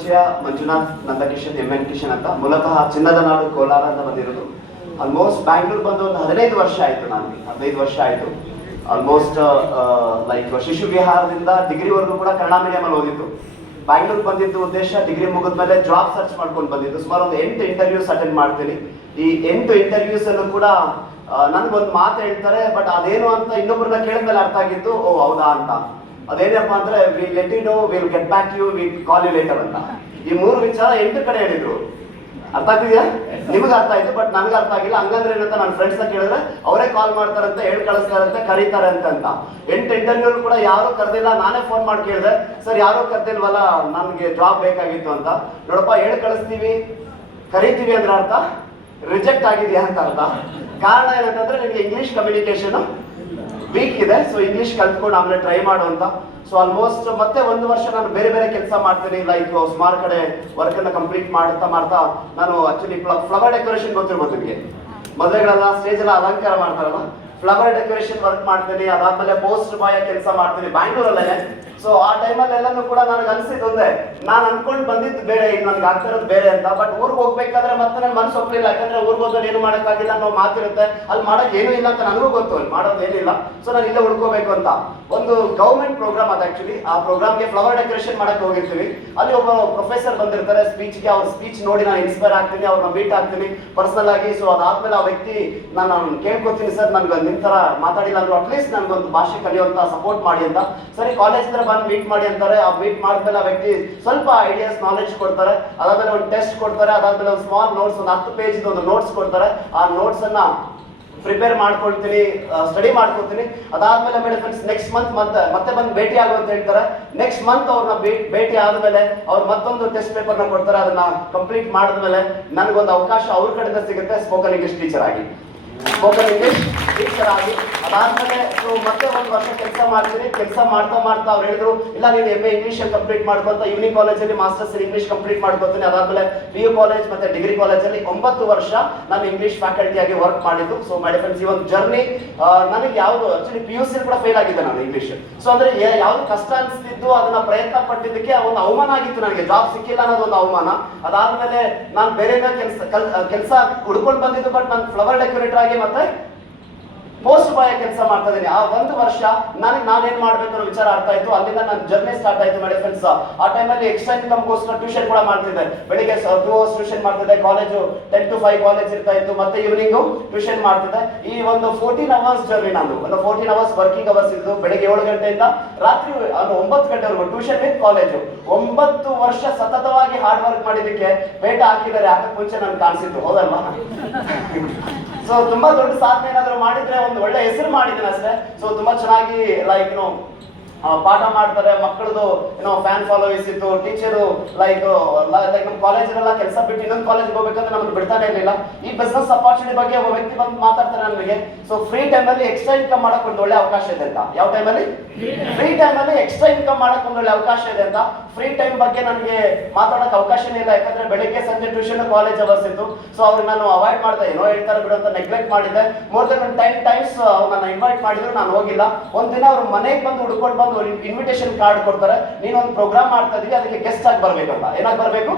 ಪರಿಚಯ ಮಂಜುನಾಥ್ ನಂದಕಿಶನ್ MN ಕಿಶನ್ ಅಂತ. ಮೂಲತಃ ಚಿನ್ನದ ನಾಡು ಕೋಲಾರ ಅಂತ ಬಂದಿರೋದು. ಆಲ್ಮೋಸ್ಟ್ ಬ್ಯಾಂಗ್ಳೂರ್ ಬಂದು ಒಂದು 15 ವರ್ಷ ಆಯಿತು. ನನಗೆ 15 ವರ್ಷ ಆಯಿತು. ಆಲ್ಮೋಸ್ಟ್ ಲೈಕ್ ಶಿಶು ವಿಹಾರದಿಂದ ಡಿಗ್ರಿವರೆಗೂ ಕೂಡ ಕನ್ನಡ ಮೀಡಿಯಮಲ್ಲಿ ಓದಿದ್ದು. ಬ್ಯಾಂಗ್ಳೂರ್ ಬಂದಿದ್ದು ಉದ್ದೇಶ ಡಿಗ್ರಿ ಮುಗಿದ್ಮೇಲೆ ಜಾಬ್ ಸರ್ಚ್ ಮಾಡ್ಕೊಂಡು ಬಂದಿದ್ದು. ಸುಮಾರು ಒಂದು 8 ಇಂಟರ್ವ್ಯೂಸ್ ಅಟೆಂಡ್ ಮಾಡ್ತೀನಿ. ಈ 8 ಇಂಟರ್ವ್ಯೂಸ್ ಅಲ್ಲೂ ಕೂಡ ನನಗೊಂದು ಮಾತು ಹೇಳ್ತಾರೆ, ಬಟ್ ಅದೇನು ಅಂತ ಇನ್ನೊಬ್ಬರನ್ನ ಕೇಳಿದ್ಮೇಲೆ ಅರ್ಥ ಆಗಿದ್ದು, ಓ ಹೌದಾ ಅಂತ. ಅದೇನಪ್ಪ ಅಂದ್ರೆ will let you know, will get back you, will call you later ಅಂತ. ಈ 3 ವಿಚಾರ 8 ಕಡೆ ಹೇಳಿದ್ರು. ಅರ್ಥ ಆಗ್ತಿದ್ಯಾ? ನಿಮ್ಗೆ ಅರ್ಥ ಆಯ್ತು, ಬಟ್ ನನಗೆ ಅರ್ಥ ಆಗಿಲ್ಲ. ಹಂಗಂದ್ರೆ ಏನಂತ ನನ್ನ ಫ್ರೆಂಡ್ಸ್ನ ಕೇಳಿದ್ರೆ ಅವರೇ ಕಾಲ್ ಮಾಡ್ತಾರಂತೆ, ಹೇಳಿ ಕಳಿಸ್ತಾರಂತೆ, ಕರೀತಾರೆ ಅಂತ. 8 ಇಂಟರ್ವ್ಯೂ ಕೂಡ ಯಾರು ಕರೆದಿಲ್ಲ. ನಾನೇ ಫೋನ್ ಮಾಡಿ ಕೇಳಿದೆ, ಸರ್ ಯಾರು ಕರೆದಿಲ್ವಲ್ಲ, ನನಗೆ ಜಾಬ್ ಬೇಕಾಗಿತ್ತು ಅಂತ. ನೋಡಪ್ಪ, ಹೇಳಿ ಕಳಿಸ್ತೀವಿ, ಕರಿತೀವಿ ಅಂದ್ರೆ ಅರ್ಥ ರಿಜೆಕ್ಟ್ ಆಗಿದೆಯಾ ಅಂತ ಅರ್ಥ. ಕಾರಣ ಏನಂತಂದ್ರೆ ನಿಮಗೆ ಇಂಗ್ಲಿಷ್ ಕಮ್ಯುನಿಕೇಶನ್ ವೀಕ್ ಇದೆ. ಸೊ ಇಂಗ್ಲಿಷ್ ಕಲ್ತ್ಕೊಂಡು ಆಮೇಲೆ ಟ್ರೈ ಮಾಡು ಅಂತ. ಸೊ ಆಲ್ಮೋಸ್ಟ್ ಮತ್ತೆ 1 ವರ್ಷ ನಾನು ಬೇರೆ ಬೇರೆ ಕೆಲಸ ಮಾಡ್ತೀನಿ. ಲೈಕ್ ಸುಮಾರು ಕಡೆ ವರ್ಕ್ ಅನ್ನ ಕಂಪ್ಲೀಟ್ ಮಾಡ್ತಾ ನಾನು ಆಕ್ಚುಲಿ ಫ್ಲವರ್ ಡೆಕೋರೇಷನ್ ಗೊತ್ತಿರ್ಬೋದು ನಿಮಗೆ. ಮದುವೆಗಳೆಲ್ಲ ಸ್ಟೇಜ್ ಎಲ್ಲ ಅಲಂಕಾರ ಮಾಡ್ತಾರಲ್ಲ, ಫ್ಲವರ್ ಡೆಕೋರೇಷನ್ ವರ್ಕ್ ಮಾಡ್ತೀನಿ. ಅದಾದ್ಮೇಲೆ ಪೋಸ್ಟ್ ಬಾಯ್ ಕೆಲಸ ಮಾಡ್ತೀನಿ ಬ್ಯಾಂಗ್ಳೂರಲ್ಲೇ. ಸೊ ಆ ಟೈಮಲ್ಲಿ ಎಲ್ಲನೂ ಕೂಡ ನನಗೆ ಅನಿಸಿದ್ದು ಒಂದೇ, ನಾನು ಅನ್ಕೊಂಡು ಬಂದಿದ್ದು ಬೇರೆ, ಈಗ ನನಗೆ ಆಗ್ತಿರೋದು ಬೇರೆ ಅಂತ. ಬಟ್ ಊರಿಗೆ ಹೋಗ್ಬೇಕಾದ್ರೆ ಮತ್ತೆ ನನ್ನ ಮನಸ್ಸು ಒಪ್ಪಲಿಲ್ಲ. ಯಾಕಂದ್ರೆ ಊರಿಗೆ ಹೋದ್ರೆ ಏನು ಮಾಡೋಕ್ಕಾಗಿಲ್ಲ ಅನ್ನೋ ಮಾತಿರುತ್ತೆ. ಅಲ್ಲಿ ಮಾಡೋಕೆ ಏನೂ ಇಲ್ಲ ಅಂತ ನನಗೂ ಗೊತ್ತು, ಅಲ್ಲಿ ಮಾಡೋದು ಏನಿಲ್ಲ. ಸೊ ನಾನು ಇಲ್ಲೇ ಉಳ್ಕೋಬೇಕು ಅಂತ ಒಂದು ಗೌರ್ಮೆಂಟ್ ಪ್ರೋಗ್ರಾಮ್ ಅದು ಆಕ್ಚುಲಿ. ಆ ಪ್ರೋಗ್ರಾಮ್ಗೆ ಫ್ಲವರ್ ಡೆಕೋರೇಷನ್ ಮಾಡಕ್ಕೆ ಹೋಗಿರ್ತೀವಿ. ಅಲ್ಲಿ ಒಬ್ಬ ಪ್ರೊಫೆಸರ್ ಬಂದಿರ್ತಾರೆ ಸ್ಪೀಚ್ಗೆ. ಅವ್ರ ಸ್ಪೀಚ್ ನೋಡಿ ನಾನು ಇನ್ಸ್ಪೈರ್ ಆಗ್ತೀನಿ, ಅವ್ರನ್ನ ಮೀಟ್ ಆಗ್ತೀನಿ ಪರ್ಸನಲ್ ಆಗಿ. ಸೊ ಅದಾದ್ಮೇಲೆ ಆ ವ್ಯಕ್ತಿ ನಾನು ಕೇಳ್ಕೊತೀನಿ, ಸರ್ ನನ್ಗೆ ನಿಮ್ ತರ ಮಾತಾಡಿಲ್ಲ ಅಂದ್ರು ಅಟ್ಲೀಸ್ಟ್ ನನ್ಗೊಂದು ಭಾಷೆ ಕಲಿಯುವಂತ ಸಪೋರ್ಟ್ ಮಾಡಿ ಅಂತ. ಸರಿ ಕಾಲೇಜ್ ಹತ್ರ ಬಂದು ಮೀಟ್ ಮಾಡಿ ಅಂತಾರೆ. ಆ ಮೀಟ್ ಮಾಡಿದ್ಮೇಲೆ ಆ ವ್ಯಕ್ತಿ ಸ್ವಲ್ಪ ಐಡಿಯಾಸ್ ನಾಲೆಜ್ ಕೊಡ್ತಾರೆ. ಅದಾದ್ಮೇಲೆ ಒಂದು ಟೆಸ್ಟ್ ಕೊಡ್ತಾರೆ. ಅದಾದ್ಮೇಲೆ ಒಂದು ಸ್ಮಾಲ್ ನೋಟ್ಸ್, ಒಂದು 10 ಪೇಜ್ ಒಂದು ನೋಟ್ಸ್ ಕೊಡ್ತಾರೆ. ಆ ನೋಟ್ಸ್ ಅನ್ನ ಪ್ರಿಪೇರ್ ಮಾಡ್ಕೊಳ್ತೀನಿ, ಸ್ಟಡಿ ಮಾಡ್ಕೊಳ್ತೀನಿ. ಅದಾದ್ಮೇಲೆ ಮೇಡಮ್ ಫ್ರೆಂಡ್ಸ್ ನೆಕ್ಸ್ಟ್ ಮಂತ್ ಮತ್ತೆ ಬಂದು ಭೇಟಿ ಆಗು ಅಂತ ಹೇಳ್ತಾರೆ. ನೆಕ್ಸ್ಟ್ ಮಂತ್ ಅವ್ರನ್ನ ಭೇಟಿ ಆದ್ಮೇಲೆ ಅವ್ರು ಮತ್ತೊಂದು ಟೆಸ್ಟ್ ಪೇಪರ್ನ ಕೊಡ್ತಾರೆ. ಅದನ್ನ ಕಂಪ್ಲೀಟ್ ಮಾಡಿದ್ಮೇಲೆ ನನಗೊಂದು ಅವಕಾಶ ಅವ್ರ ಕಡೆಯಿಂದ ಸಿಗುತ್ತೆ ಸ್ಪೋಕನ್ ಇಂಗ್ಲಿಷ್ ಟೀಚರ್ ಆಗಿ. ಸ್ಪೋಕನ್ ಇಂಗ್ಲಿಷ್ ಟೀಚರ್ ಆಗಿ ಅದಾದ್ಮೇಲೆ ಮತ್ತೆ 1 ವರ್ಷ ಕೆಲಸ ಮಾಡ್ತೀನಿ. ಕೆಲಸ ಮಾಡ್ತಾ ಅವ್ರು ಹೇಳಿದ್ರು, ಇಲ್ಲ ನೀನು MA ಇಂಗ್ಲಿಷ್ ಕಂಪ್ಲೀಟ್ ಮಾಡ್ಕೊಂತ ಈವ್ನಿಂಗ್ ಕಾಲೇಜಲ್ಲಿ ಮಾಸ್ಟರ್ಸ್ ಇಂಗ್ಲಿಷ್ ಕಂಪ್ಲೀಟ್ ಮಾಡ್ಕೊತೀನಿ. ಅದಾದ್ಮೇಲೆ PU ಕಾಲೇಜ್ ಮತ್ತೆ ಡಿಗ್ರಿ ಕಾಲೇಜಲ್ಲಿ 9 ವರ್ಷ ನಾನು ಇಂಗ್ಲಿಷ್ ಫ್ಯಾಕಲ್ಟಿ ಆಗಿ ವರ್ಕ್ ಮಾಡಿದ್ದು. ಸೊ ಮೈ ಫ್ರೆಂಡ್ಸ್, ಈ ಒಂದು ಜರ್ನಿ ನನಗೆ ಯಾವುದು ಆಕ್ಚುಲಿ PUC ಕೂಡ ಫೇಲ್ ಆಗಿದ್ದೆ ನಾನು ಇಂಗ್ಲಿಷ್. ಸೊ ಅಂದ್ರೆ ಯಾವ್ದು ಕಷ್ಟ ಅನಿಸ್ತಿದ್ದು ಅದನ್ನ ಪ್ರಯತ್ನ ಪಟ್ಟಿದ್ದಕ್ಕೆ ಒಂದು ಅವಮಾನ ಆಗಿತ್ತು. ನನಗೆ ಜಾಬ್ ಸಿಕ್ಕಿಲ್ಲ ಅನ್ನೋದು ಒಂದು ಅವಮಾನ. ಅದಾದ್ಮೇಲೆ ನಾನು ಬೇರೆ ಕೆಲಸ ಹುಡ್ಕೊಂಡು ಬಂದಿದ್ದು. ಬಟ್ ನಾನು ಫ್ಲವರ್ ಡೆಕೋರೇಟರ್ ಆಗಿ ಮತ್ತೆ ಪೋಸ್ಟ್ ಬಾಯ್ ಕೆಲಸ ಮಾಡ್ತಾ ಇದ್ದೀನಿ. ಆ 1 ವರ್ಷ ನಾನೇನ್ ಮಾಡ್ಬೇಕು ಅನ್ನೋ ವಿಚಾರ ಅರ್ಥ ಆಯ್ತು. ಅಲ್ಲಿಂದ ನನ್ನ ಜರ್ನಿ ಸ್ಟಾರ್ಟ್ ಆಯ್ತು ಮೈ ಫ್ರೆಂಡ್ಸ್. ಆ ಟೈಮಲ್ಲಿ ಎಕ್ಸ್ಟ್ರಾ ಇನ್ಕಮ್ಗೋಸ್ಕರ ಟ್ಯೂಷನ್ ಕೂಡ ಮಾಡ್ತಿದ್ದೆ. ಬೆಳಿಗ್ಗೆ 2 ಅವರ್ಸ್ ಟ್ಯೂಷನ್ ಮಾಡ್ತಿದ್ದೆ. ಕಾಲೇಜು 10 to 5 ಕಾಲೇಜ್ ಇರ್ತಾ ಇತ್ತು. ಮತ್ತೆ ಈವ್ನಿಂಗು ಟ್ಯೂಷನ್ ಮಾಡ್ತಿದ್ದೆ. ಈ ಒಂದು 14 ಅವರ್ಸ್ ಜರ್ನಿ ನಂದು. ಒಂದು 14 ಅವರ್ಸ್ ವರ್ಕಿಂಗ್ ಅವರ್ಸ್ ಇದ್ದು. ಬೆಳಿಗ್ಗೆ 7 ಗಂಟೆಯಿಂದ ರಾತ್ರಿ 9 ಗಂಟೆವರೆಗೂ ಟ್ಯೂಷನ್ ವಿತ್ ಕಾಲೇಜು. 9 ವರ್ಷ ಸತತವಾಗಿ ಹಾರ್ಡ್ ವರ್ಕ್ ಮಾಡಿದ್ದಕ್ಕೆ ಬೇಟ ಹಾಕಿದ್ದಾರೆ. ಅದಕ್ಕೆ ಮುಂಚೆ ನನ್ಗೆ ಕಾಣಿಸಿದ್ದು, ಹೌದಲ್ವಾ? ಸೊ ತುಂಬಾ ದೊಡ್ಡ ಸಾಧನೆ ಏನಾದ್ರು ಮಾಡಿದ್ರೆ ಒಂದು ಒಳ್ಳೆ ಹೆಸರು ಮಾಡಿದ್ದೀನಿ ಅಷ್ಟೇ. ಸೊ ತುಂಬಾ ಚೆನ್ನಾಗಿ ಲೈಕ್ ಪಾಠ ಮಾಡ್ತಾರೆ. ಮಕ್ಕಳದು ಫ್ಯಾನ್ ಫಾಲೋವಿಂಗ್ಸ್ ಇತ್ತು. ಟೀಚರು ಲೈಕ್ ನಮ್ಮ ಕಾಲೇಜಲ್ಲೆಲ್ಲ ಕೆಲಸ ಬಿಟ್ಟು ಇನ್ನೊಂದು ಕಾಲೇಜ್ಗೆ ಹೋಗ್ಬೇಕಂದ್ರೆ ನಮ್ಗೆ ಬಿಡ್ತಾನೆ ಇರಲಿಲ್ಲ. ಈ ಬಿಸ್ನೆಸ್ ಅಪಾರ್ಚುನಿಟಿ ಬಗ್ಗೆ ಒಬ್ಬ ವ್ಯಕ್ತಿ ಬಂದು ಮಾತಾಡ್ತಾರೆ ನನಗೆ. ಸೊ ಫ್ರೀ ಟೈಮಲ್ಲಿ ಎಕ್ಸ್ಟ್ರಾ ಇನ್ಕಮ್ ಮಾಡಕ್ ಒಂದು ಒಳ್ಳೆ ಅವಕಾಶ ಇದೆ ಅಂತ. ಯಾವ ಟೈಮಲ್ಲಿ? ಫ್ರೀ ಟೈಮಲ್ಲಿ ಎಕ್ಸ್ಟ್ರಾ ಇನ್ಕಮ್ ಮಾಡಕ್ ಒಂದು ಒಳ್ಳೆ ಅವಕಾಶ ಇದೆ ಅಂತ. ಫ್ರೀ ಟೈಮ್ ಬಗ್ಗೆ ನನಗೆ ಮಾತಾಡೋಕೆ ಅವಕಾಶನೇ ಇಲ್ಲ. ಯಾಕಂದ್ರೆ ಬೆಳಿಗ್ಗೆ ಸಂಜೆ ಟ್ಯೂಷನ್ ಕಾಲೇಜ್ ಅವರ್ಸ್ ಇತ್ತು. ಸೊ ಅವ್ರಿಗೆ ನಾನು ಅವಾಯ್ಡ್ ಮಾಡಿದೆ. ಏನೋ ಹೇಳ್ತಾರೆ ಬಿಡು ಅಂತ ನೆಗ್ಲೆಕ್ಟ್ ಮಾಡಿದ್ದೆ. ಮೋರ್ ದೆನ್ 10 ಟೈಮ್ಸ್ ನನ್ನ ಇನ್ವೈಟ್ ಮಾಡಿದ್ರು, ನಾನು ಹೋಗಿಲ್ಲ. ಒಂದಿನ ಅವ್ರ ಮನೆಗೆ ಬಂದು ಹುಡ್ಕೊಂಡು ಬಂದು ಇನ್ವಿಟೇಷನ್ ಕಾರ್ಡ್ ಕೊಡ್ತಾರೆ. ನೀನೊಂದು ಪ್ರೋಗ್ರಾಮ್ ಮಾಡ್ತಾ ಇದೀವಿ, ಅದಕ್ಕೆ ಗೆಸ್ಟ್ ಆಗಿ ಬರ್ಬೇಕಂತ. ಏನಾಗಿ ಬರ್ಬೇಕು?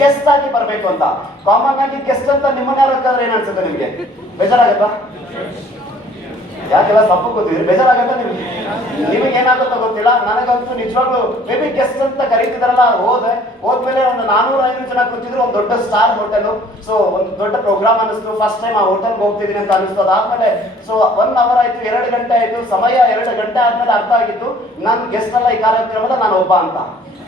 ಗೆಸ್ಟ್ ಆಗಿ ಬರ್ಬೇಕು ಅಂತ. ಕಾಮನ್ ಆಗಿ ಗೆಸ್ಟ್ ಅಂತ ನಿಮ್ಮನ್ನ ಯಾರು ಹಾಕಿದ್ರೆ ಏನ್ ಅನ್ಸುತ್ತೆ ನಿಮ್ಗೆ? ಬೇಜಾರಾಗತ್ತಾ? ಯಾಕೆಲ್ಲ ತಪ್ಪು ಗೊತ್ತಿದ್ರಿ? ಬೇಜಾರಾಗತ್ತ ನಿಮ್ಗೆ? ನಿಮಗೆ ಏನಾಗುತ್ತೋ ಗೊತ್ತಿಲ್ಲ. ನನಗಂತೂ ನಿಜವಾಗ್ಲೂ ಮೇ ಬಿ ಗೆಸ್ಟ್ ಅಂತ ಕರೀತಿದಾರಲ್ಲ, ಹೋದ್ಮೇಲೆ ಒಂದು 400-500 ಜನ ಕೂತಿದ್ರು. ಒಂದು ದೊಡ್ಡ ಸ್ಟಾರ್ ಹೋಟೆಲ್. ಸೊ ಒಂದು ದೊಡ್ಡ ಪ್ರೋಗ್ರಾಮ್ ಅನಿಸ್ತು. ಫಸ್ಟ್ ಟೈಮ್ ಆ ಹೋಟೆಲ್ಗೆ ಹೋಗ್ತಿದ್ದೀನಿ ಅಂತ ಅನಿಸ್ತು. ಅದಾದ್ಮೇಲೆ ಸೊ 1 ಅವರ್ ಆಯ್ತು, 2 ಗಂಟೆ ಆಯ್ತು. ಸಮಯ 2 ಗಂಟೆ ಆದ್ಮೇಲೆ ಅರ್ಥ ಆಗಿತ್ತು ನಾನು ಗೆಸ್ಟ್ ಅಲ್ಲ ಈ ಕಾರ್ಯಕ್ರಮದ, ನಾನು ಒಬ್ಬ ಅಂತ.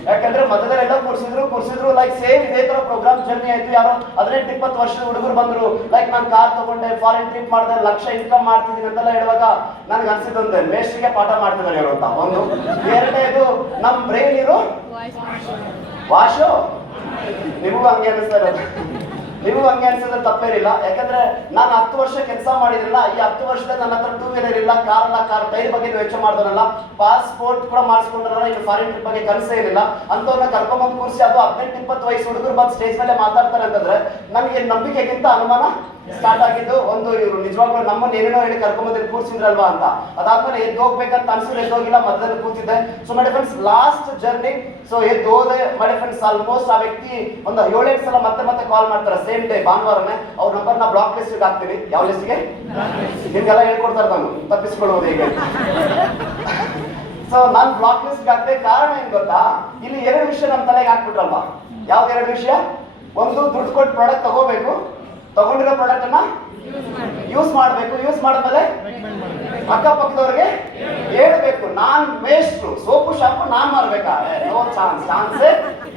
ಯಾಕಂದ್ರೆ ಮೊದಲೆಲ್ಲ ಕೂರ್ಸಿದ್ರು ಲೈಕ್ ಸೇಮ್ ಇದೇ ತರ ಪ್ರೋಗ್ರಾಮ್ ಜರ್ನಿ ಆಯ್ತು. ಯಾರೋ 18-20 ವರ್ಷದ ಹುಡುಗರು ಬಂದ್ರು. ಲೈಕ್ ನಾನು ಕಾರ್ ತಗೊಂಡೆ, ಫಾರಿನ್ ಟ್ರಿಪ್ ಮಾಡಿದೆ, ಲಕ್ಷ ಇನ್ಕಮ್ ಮಾಡ್ತಿದ್ದೀನಿ ಅಂತೆಲ್ಲ ಹೇಳುವಾಗ ನನ್ಗೆ ಅನ್ಸಿದ್ದಂತೆ ಮೇಸ್ಟ್ರಿಗೆ ಪಾಠ ಮಾಡ್ತಿದ್ದಾರೆ ಇವರು ಅಂತ. ಒಂದು. ಎರಡನೇದು ನಮ್ ಬ್ರೈನ್ ಇರೋ ವಾಶು. ನಿಮಗೂ ಹಂಗೆ ಅನಿಸ್ತಾ ಇರೋದು. ನೀವು ಹಂಗೆ ಅನ್ಸಿದ್ರೆ ತಪ್ಪೇನಿಲ್ಲ. ಯಾಕಂದ್ರೆ ನಾನು 10 ವರ್ಷ ಕೆಲಸ ಮಾಡಿದ್ರಲ್ಲ, ಈ 10 ವರ್ಷದಲ್ಲಿ ನನ್ನ ಹತ್ರ 2 ವೀಲರ್ ಇಲ್ಲ, ಕಾರ್ ಟೈರ್ ಬಗ್ಗೆ ವೆಚ್ಚ ಮಾಡಿದ್ರಲ್ಲ, ಪಾಸ್ಪೋರ್ಟ್ ಕೂಡ ಮಾಡಿಸ್ಕೊಂಡ್ರಲ್ಲ, ಇನ್ನು ಫಾರಿನ್ ಟ್ರಿಪ್ ಬಗ್ಗೆ ಕನಸೇ ಇರಲಿಲ್ಲ. ಅಂತವ್ರನ್ನ ಕರ್ಕೊಂಬಂದು ಕೂರಿಸಿ ಅದು 18-20 ವಯಸ್ಸು ಹುಡುಗರು ಬಂದು ಸ್ಟೇಜ್ ಮೇಲೆ ಮಾತಾಡ್ತಾರೆ ಅಂತಂದ್ರೆ ನನಗೆ ನಂಬಿಕೆಗಿಂತ ಅನುಮಾನ ಸ್ಟಾರ್ಟ್ ಆಗಿದ್ದು. ಒಂದು ಇವರು ನಿಜವಾಗ್ಲೂ ನಮ್ಮನ್ನ ಏನೇನೋ ಹೇಳಿ ಕರ್ಕೊಂಬಂದು ಕೂರ್ಸಿದ್ರಲ್ವಾ ಅಂತ. ಅದಾದ್ಮೇಲೆ ಎದ್ದು ಹೋಗ್ಬೇಕಂತ ಅನ್ಸಿದ್ರೆ ಎದ್ದೋಗಿಲ್ಲ, ಮಧ್ಯದಲ್ಲಿ ಕೂತಿದ್ದೆ. So my friends, last journey. So ಎದ್ದು ಹೋದೆ ಮೈ ಫ್ರೆಂಡ್ಸ್. ಆಲ್ಮೋಸ್ಟ್ ಆ ವ್ಯಕ್ತಿ ಒಂದು 7-8 ಸಲ ಮತ್ತೆ ಕಾಲ್ ಮಾಡ್ತಾರೆ ಸೇಮ್ ಡೇ, ಭಾನುವಾರನೇ. ಅವ್ರ ನಂಬರ್ನ ಬ್ಲಾಕ್ ಲಿಸ್ಟ್ಗೆ ಹಾಕ್ತೀನಿ. ಯಾವ ಲಿಸ್ಟ್ಗೆ? ನಿಮ್ಗೆಲ್ಲ ಹೇಳ್ಕೊಡ್ತಾರೆ ನಾನು ತಪ್ಪಿಸ್ಕೊಳ್ಳೋದು ಹೇಗೆ. ಸೊ ನಾನು ಬ್ಲಾಕ್ ಲಿಸ್ಟ್ಗೆ ಹಾಕ್ದೆ. ಕಾರಣ ಏನ್ ಗೊತ್ತಾ, ಇಲ್ಲಿ 2 ವಿಷಯ ನಮ್ಮ ತಲೆಗೆ ಹಾಕ್ಬಿಟ್ರಲ್ವಾ. ಯಾವ್ದು 2 ವಿಷಯ? ಒಂದು, ದುಡ್ಡು ಕೊಟ್ಟು ಪ್ರಾಡಕ್ಟ್ ತಗೋಬೇಕು, ತಗೊಂಡಿರೋ ಪ್ರಾಡಕ್ಟ್ ಅನ್ನ ಯೂಸ್ ಮಾಡಬೇಕು, ಯೂಸ್ ಮಾಡಿದ್ಮೇಲೆ ಅಕ್ಕಪಕ್ಕದವ್ರಿಗೆ ಹೇಳ್ಬೇಕು ನಾನ್ ಮೇಷ್ಟ್ರು, ಸೋಪು ಶಾಂಪು ನಾನ್ ಮಾರ್ಬೇಕಾ? ನೋ ಚಾನ್ಸೇ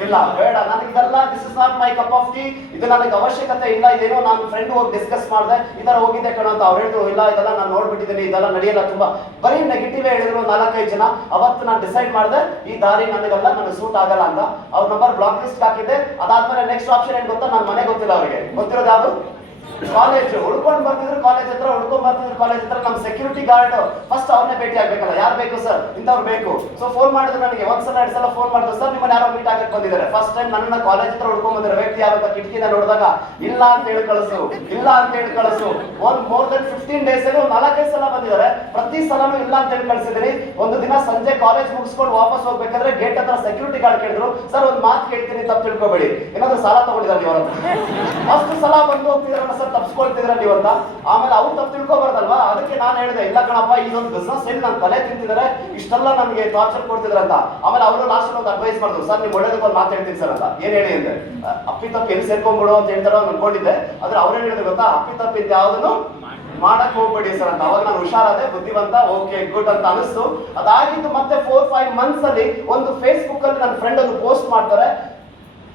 ಇಲ್ಲ, ಬೇಡ, ನನಗಿದೆಲ್ಲ this is not my cup of tea, ಇದು ನನಗೆ ಅವಶ್ಯಕತೆ ಇಲ್ಲ. ಇದೇನೋ ನಾನು ಫ್ರೆಂಡ್ ಹೋಗಿ ಡಿಸ್ಕಸ್ ಮಾಡಿದೆ, ಈ ತರ ಹೋಗಿದ್ದೆ ಕಣ ಅಂತ ಅವ್ರು ಹೇಳಿದ್ರು. ಇಲ್ಲ, ಇದೆಲ್ಲ ನಾನು ನೋಡ್ಬಿಟ್ಟಿದ್ದೀನಿ, ಇದೆಲ್ಲ ನಡೆಯಲ್ಲ, ತುಂಬಾ ಬರೀ ನೆಗೆಟಿವ್ ಹೇಳಿದ್ರು 4-5 ಜನ. ಅವತ್ತು ನಾನು ಡಿಸೈಡ್ ಮಾಡಿದೆ ಈ ದಾರಿ ನನಗಲ್ಲ, ನನಗೆ ಸೂಟ್ ಆಗಲ್ಲ ಅಂತ. ಅವ್ರ ನಂಬರ್ ಬ್ಲಾಕ್ ಲಿಸ್ಟ್ ಹಾಕಿದ್ದೆ. ಅದಾದ್ಮೇಲೆ ನೆಕ್ಸ್ಟ್ ಆಪ್ಷನ್ ಏನ್ ಗೊತ್ತಾ, ನನ್ನ ಮನೆ ಗೊತ್ತಿಲ್ಲ ಅವ್ರಿಗೆ. ಗೊತ್ತಿರೋದು ಯಾವುದು? ಕಾಲೇಜ್. ಉಳ್ಕೊಂಡ್ ಬರ್ತಿದ್ರು ಕಾಲೇಜ್ ಹತ್ರ, ಕಾಲೇಜ್ ಹತ್ರ. ನಮ್ಮ ಸೆಕ್ಯೂರಿಟಿ ಗಾರ್ಡ್ ಫಸ್ಟ್ ಅವ್ರನ್ನೇ ಭೇಟಿ ಆಗ್ಬೇಕಲ್ಲ. ಯಾರು ಬೇಕು ಸರ್? ಇಂಥವ್ರು ಬೇಕು. ಸೊ ಫೋನ್ ಮಾಡಿದ್ರು ನನಗೆ, 1 ಸಲ 2 ಸಲ ಫೋನ್ ಮಾಡಿದ್ರು. ಸರ್ ನಿಮ್ಮನ್ನ ಯಾರೋ ಮೀಟ್ ಆಗಕ್ಕೆ ಬಂದಿದ್ದಾರೆ. ಫಸ್ಟ್ ಟೈಮ್ ನನ್ನ ಕಾಲೇಜ್ ಹತ್ರ ಉಳ್ಕೊಂಡ್ ಬಂದಿರೋ ವ್ಯಕ್ತಿ ಯಾರು ಅಂತ ಕಿಟಕಿನ ನೋಡಿದಾಗ ಇಲ್ಲ ಅಂತ ಹೇಳಿ ಕಳಿಸು, ಇಲ್ಲ ಅಂತ ಹೇಳಿ ಕಳಿಸು. ಮೋರ್ ದನ್ 15 ಡೇಸ್ ಅಲ್ಲಿ 4-5 ಸಲ ಬಂದಿದ್ದಾರೆ. ಪ್ರತಿ ಸಲನೂ ಇಲ್ಲ ಅಂತ ಹೇಳಿ ಕಳಿಸಿದ್ದೀನಿ. ಒಂದು ದಿನ ಸಂಜೆ ಕಾಲೇಜ್ ಮುಗಿಸ್ಕೊಂಡು ವಾಪಸ್ ಹೋಗ್ಬೇಕಾದ್ರೆ ಗೇಟ್ ಹತ್ರ ಸೆಕ್ಯೂರಿಟಿ ಗಾರ್ಡ್ ಕೇಳಿದ್ರು, ಸರ್ ಒಂದು ಮಾತು ಕೇಳ್ತೀನಿ, ತಪ್ಪು ತಿಳ್ಕೊಬೇಡಿ, ಏನಾದ್ರು ಸಾಲ ತಗೊಂಡಿದ್ದಾರೆ ನೀವು ಅಂತ. ಅಷ್ಟು ಸಲ ಬಂದು ಹೋಗ್ತಿದಾರಲ್ಲ ಸರ್, ತಪ್ಪಿಸ್ಕೊಳ್ತಿದ್ರ ನೀವು ಅಂತ. ಆಮೇಲೆ ಅವ್ರು ತಪ್ಪು ತಿಳ್ಕೊಬಾರ್ದಲ್ವಾ, ಅದಕ್ಕೆ ನಾನು ಹೇಳಿದೆ, ಇಲ್ಲ ಕಣಪ್ಪ, ಇದೊಂದು ಬಿಸ್ನೆಸ್ ಎಲ್ಲಿ ನನ್ನ ತಲೆ ತಿಂತಿದ್ದಾರೆ, ಇಷ್ಟೆಲ್ಲ ನಮಗೆ ಟಾರ್ಚರ್ ಕೊಡ್ತಿದ್ರ ಅಂತ. ಆಮೇಲೆ ಅವರು ಲಾಸ್ಟ್ ಒಂದು ಅಡ್ವೈಸ್ ಮಾಡಿದ್ರು, ಸರ್ ನೀವು ಒಳ್ಳೇದಕ್ಕೆ ಒಂದು ಮಾತು ಹೇಳ್ತೀನಿ ಸರ್ ಅಂತ. ಏನ್ ಹೇಳಿ ಅಂದ್ರೆ, ಅಪ್ಪಿತಪ್ಪಿ ಎಲ್ಲಿ ಸೇರ್ಕೊಂಡ್ಬಿಡು ಅಂತ ಹೇಳ್ತಾರೋ ಅನ್ಕೊಂಡಿದ್ದೆ. ಆದ್ರೆ ಅವ್ರೇನ್ ಹೇಳಿದ್ರು ಗೊತ್ತಾ, ಅಪ್ಪಿತಪ್ಪಿ ಅಂತ ಯಾವ್ದನ್ನು ಮಾಡಕ್ ಹೋಗ್ಬೇಡಿ ಸರ್ ಅಂತ. ಅವಾಗ ನಾನು ಹುಷಾರಾದೆ, ಬುದ್ಧಿವಂತ, ಓಕೆ ಗುಡ್ ಅಂತ ಅನಿಸ್ತು. ಅದಾಗಿದ್ದು ಮತ್ತೆ 4-5 ಮಂತ್ಸ್ ಅಲ್ಲಿ ಒಂದು ಫೇಸ್ಬುಕ್ ಅಲ್ಲಿ ನನ್ನ ಫ್ರೆಂಡ್ ಒಂದು ಪೋಸ್ಟ್ ಮಾಡ್ತಾರೆ,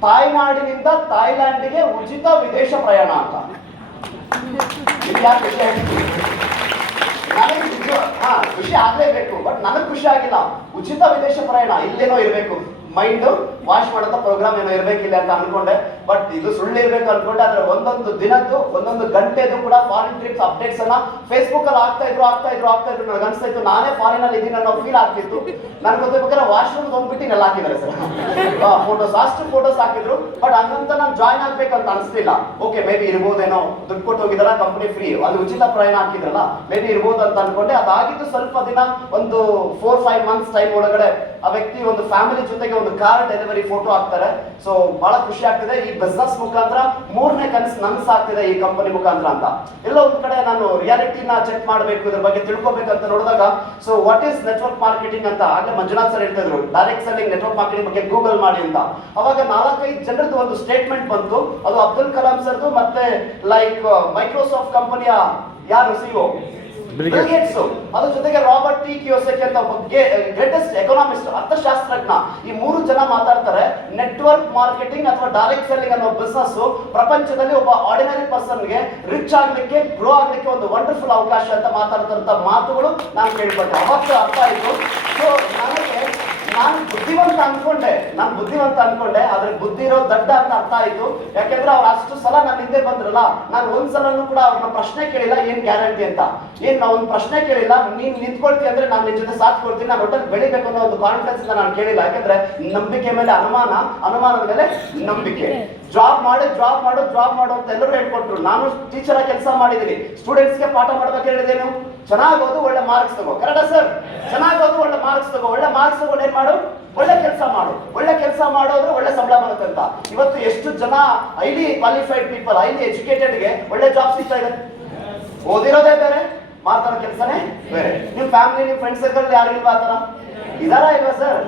ತಾಯ್ನಾಡಿನಿಂದ ಥಾಯ್ಲ್ಯಾಂಡ್ಗೆ ಉಚಿತ ವಿದೇಶ ಪ್ರಯಾಣ ಅಂತ. ನನಗೆ ಖುಷಿ ಆಗ್ಲೇಬೇಕು, ಬಟ್ ನನಗೆ ಖುಷಿ ಆಗಿಲ್ಲ. ಉಚಿತ ವಿದೇಶ ಪ್ರಯಾಣ ಇಲ್ಲೇನೋ ಇರಬೇಕು, ಮೈಂಡ್ ವಾಶ್ ಮಾಡೋ ಪ್ರೋಗ್ರಾಮ್ ಏನೋ ಇರ್ಬೇಕಿಲ್ಲ ಅಂತ ಅನ್ಕೊಂಡೆ. ಬಟ್ ಇದು ಸುಳ್ಳು ಇರ್ಬೇಕು ಅನ್ಕೊಂಡೆ. ಆದ್ರೆ ಒಂದೊಂದು ದಿನದ್ದು, ಒಂದೊಂದು ಗಂಟೆದು ಕೂಡ ಫಾರಿನ್ ಟ್ರಿಪ್ಸ್ ಅಪ್ಡೇಟ್ಸ್ ಅನ್ನ ಫೇಸ್ಬುಕ್ ಅಲ್ಲಿ ಆಗ್ತಾ ಇದ್ರು. ನನಗೆ ಅನ್ಸ್ತಾ ಇತ್ತು ನಾನೇ ಫಾರಿನ್ ಅಲ್ಲಿ ಇದೀನಿ ಅನ್ನೋ ಫೀಲ್ ಆಗ್ತಿತ್ತು. ನನ್ಗೆ ಗೊತ್ತಿರ್ಬೇಕಾದ್ರೆ ವಾಶ್ರೂಮ್ ಬಂದ್ಬಿಟ್ಟಿನೆಲ್ಲ ಹಾಕಿದ್ದಾರೆ ಸರ್ ಫೋಟೋಸ್, ಅಷ್ಟು ಫೋಟೋಸ್ ಹಾಕಿದ್ರು. ಬಟ್ ಹಂಗಂತ ನಾನು ಜಾಯ್ನ್ ಆಗ್ಬೇಕಂತ ಅನ್ಸ್ತಿಲ್ಲ. ಓಕೆ, ಮೇ ಬಿ ಇರ್ಬೋದೇನೋ, ದುಡ್ಡು ಕೊಟ್ಟು ಹೋಗಿದಾರ, ಕಂಪನಿ ಫ್ರೀ, ಅದು ಉಚಿತ ಪ್ರಯಾಣ ಹಾಕಿದ್ರಲ್ಲ, ಮೇ ಬಿ ಇರ್ಬೋದು ಅಂತ ಅನ್ಕೊಂಡೆ. ಅದಾಗಿದ್ದು ಸ್ವಲ್ಪ ದಿನ, ಒಂದು 4-5 ಮಂತ್ಸ್ ಟೈಮ್ ಒಳಗಡೆ ಆ ವ್ಯಕ್ತಿ ಒಂದು ಫ್ಯಾಮಿಲಿ ಜೊತೆಗೆ ಒಂದು ಕಾರ್ ಡೆಲಿವರಿ ಫೋಟೋ ಹಾಕ್ತಾರೆ. ಸೊ ಬಹಳ ಖುಷಿ ಆಗ್ತಿದೆ. ಈ ಬಿಸ್ನೆಸ್ ಮುಖಾಂತರ 3ನೇ ಕನಸು ನನ್ಸಾಗ್ತಿದೆ ಈ ಕಂಪನಿ ಮುಖಾಂತರ ಅಂತ. ಎಲ್ಲ ಒಂದ್ ಕಡೆ ನಾನು ರಿಯಾಲಿಟಿನ ಚೆಕ್ ಮಾಡಬೇಕು, ಇದ್ರ ಬಗ್ಗೆ ತಿಳ್ಕೊಬೇಕಂತ ನೋಡಿದಾಗ, so what is network marketing ಅಂತ ಆಗ್ಲೇ ಮಂಜುನಾಥ್ ಸರ್ ಹೇಳ್ತಾ ಇದ್ರು, ಡೈರೆಕ್ಟ್ ಸೆಲ್ಲಿಂಗ್ ನೆಟ್ವರ್ಕ್ ಮಾರ್ಕೆಟಿಂಗ್ ಬಗ್ಗೆ ಗೂಗಲ್ ಮಾಡಿ ಅಂತ. ಅವಾಗ 4-5 ಜನರದ್ದು ಒಂದು ಸ್ಟೇಟ್ಮೆಂಟ್ ಬಂತು. ಅದು ಅಬ್ದುಲ್ ಕಲಾಂ ಸರ್ದು, ಮತ್ತೆ ಲೈಕ್ ಮೈಕ್ರೋಸಾಫ್ಟ್ ಕಂಪನಿಯ ಯಾರು ಸಿಇಒ ಬಿಲ್ ಗೇಟ್ಸ್, ಅದ್ರ ಜೊತೆಗೆ ರಾಬರ್ಟ್ ಟಿ ಕಿಯೋಸಕಿ ಅಂತ ಒಬ್ಬ ಗ್ರೇಟೆಸ್ಟ್ ಎಕನಾಮಿಸ್ಟ್, ಅರ್ಥಶಾಸ್ತ್ರಜ್ಞ. ಈ 3 ಜನ ಮಾತಾಡ್ತಾರೆ, ನೆಟ್ವರ್ಕ್ ಮಾರ್ಕೆಟಿಂಗ್ ಅಥವಾ ಡೈರೆಕ್ಟ್ ಸೆಲ್ಲಿಂಗ್ ಅನ್ನೋ ಬಿಸ್ನೆಸ್ ಪ್ರಪಂಚದಲ್ಲಿ ಒಬ್ಬ ಆರ್ಡಿನರಿ ಪರ್ಸನ್ಗೆ ರಿಚ್ ಆಗ್ಲಿಕ್ಕೆ, ಗ್ರೋ ಆಗ್ಲಿಕ್ಕೆ ಒಂದು ವಂಡರ್ಫುಲ್ ಅವಕಾಶ ಅಂತ ಮಾತಾಡ್ತಾರಂತ ಮಾತುಗಳು ನಾನು ಕೇಳ್ಪಟ್ಟೆ. ಅವತ್ತು ಅರ್ಥ ಆಯ್ತು. ಸೊ ನಾನು ಬುದ್ಧಿವಂತ ಅನ್ಕೊಂಡೆ, ಆದ್ರೆ ಬುದ್ಧಿ ಇರೋ ದಡ್ಡ ಅಂತ ಅರ್ಥ ಆಯ್ತು. ಯಾಕೆಂದ್ರೆ ಅವ್ರು ಅಷ್ಟು ಸಲ ನನ್ನ ಹಿಂದೆ ಬಂದ್ರಲ್ಲ, ನಾನು ಒಂದ್ಸಲೂ ಕೂಡ ಅವ್ರನ್ನ ಪ್ರಶ್ನೆ ಕೇಳಿಲ್ಲ ಏನ್ ಗ್ಯಾರಂಟಿ ಅಂತ. ನಾವು ಒಂದು ಪ್ರಶ್ನೆ ಕೇಳಿಲ್ಲ, ನೀನ್ ನಿಂತ್ಕೊಳ್ತಿ ಅಂದ್ರೆ ನಾನು ನಿನ್ ಜೊತೆ ಸಾಥ್ ಕೊಡ್ತೀನಿ, ನಾನು ಒಟ್ಟಲ್ಲಿ ಬೆಳಿಬೇಕು ಅನ್ನೋ ಒಂದು ಕಾನ್ಫಿಡೆನ್ಸ್ ಇಂದ ನಾನು ಕೇಳಿಲ್ಲ. ಯಾಕಂದ್ರೆ ನಂಬಿಕೆ ಮೇಲೆ ಅನುಮಾನದ ಮೇಲೆ ನಂಬಿಕೆ. ಜಾಬ್ ಮಾಡು ಅಂತ ಎಲ್ಲರೂ ಹೇಳ್ಕೊಟ್ರು. ನಾನು ಟೀಚರ್ ಆಗಿ ಕೆಲಸ ಮಾಡಿದ್ದೀನಿ. ಸ್ಟೂಡೆಂಟ್ಸ್ಗೆ ಪಾಠ ಮಾಡ್ಬೇಕು ಹೇಳಿದೇನು, ಚೆನ್ನಾಗಿ ಓದು, ಒಳ್ಳೆ ಮಾರ್ಕ್ಸ್ ತಗೋ. ಕರೆಕ್ಟಾ ಸರ್? ಚೆನ್ನಾಗಿ ಓದು, ಒಳ್ಳೆ ಮಾರ್ಕ್ಸ್ ತಗೋ. ಒಳ್ಳೆ ಮಾರ್ಕ್ಸ್ ತಗೊಂಡು ಏನ್ ಮಾಡು, ಒಳ್ಳೆ ಕೆಲಸ ಮಾಡೋದ್ರೆ ಒಳ್ಳೆ ಸಂಬಳ ಬರುತ್ತೆ ಅಂತ. ಇವತ್ತು ಎಷ್ಟು ಜನ ಹೈಲಿ ಕ್ವಾಲಿಫೈಡ್ ಪೀಪಲ್, ಹೈಲಿ ಎಜುಕೇಟೆಡ್ಗೆ ಒಳ್ಳೆ ಜಾಬ್ ಸಿಗ್ತಾ ಇದೆ. ಓದಿರೋದೇ ಬೇರೆ, ಮಾಡ್ತಾರೋ ಕೆಲಸನೇ ಬೇರೆ. ನಿಮ್ ಫ್ಯಾಮಿಲಿ, ನಿಮ್ ಫ್ರೆಂಡ್ಸ್ ಸರ್ಕಲ್ ಯಾರು ಇಲ್ವಾ ಆತರ? ಇದಾರ ಇಲ್ವಾ ಸರ್?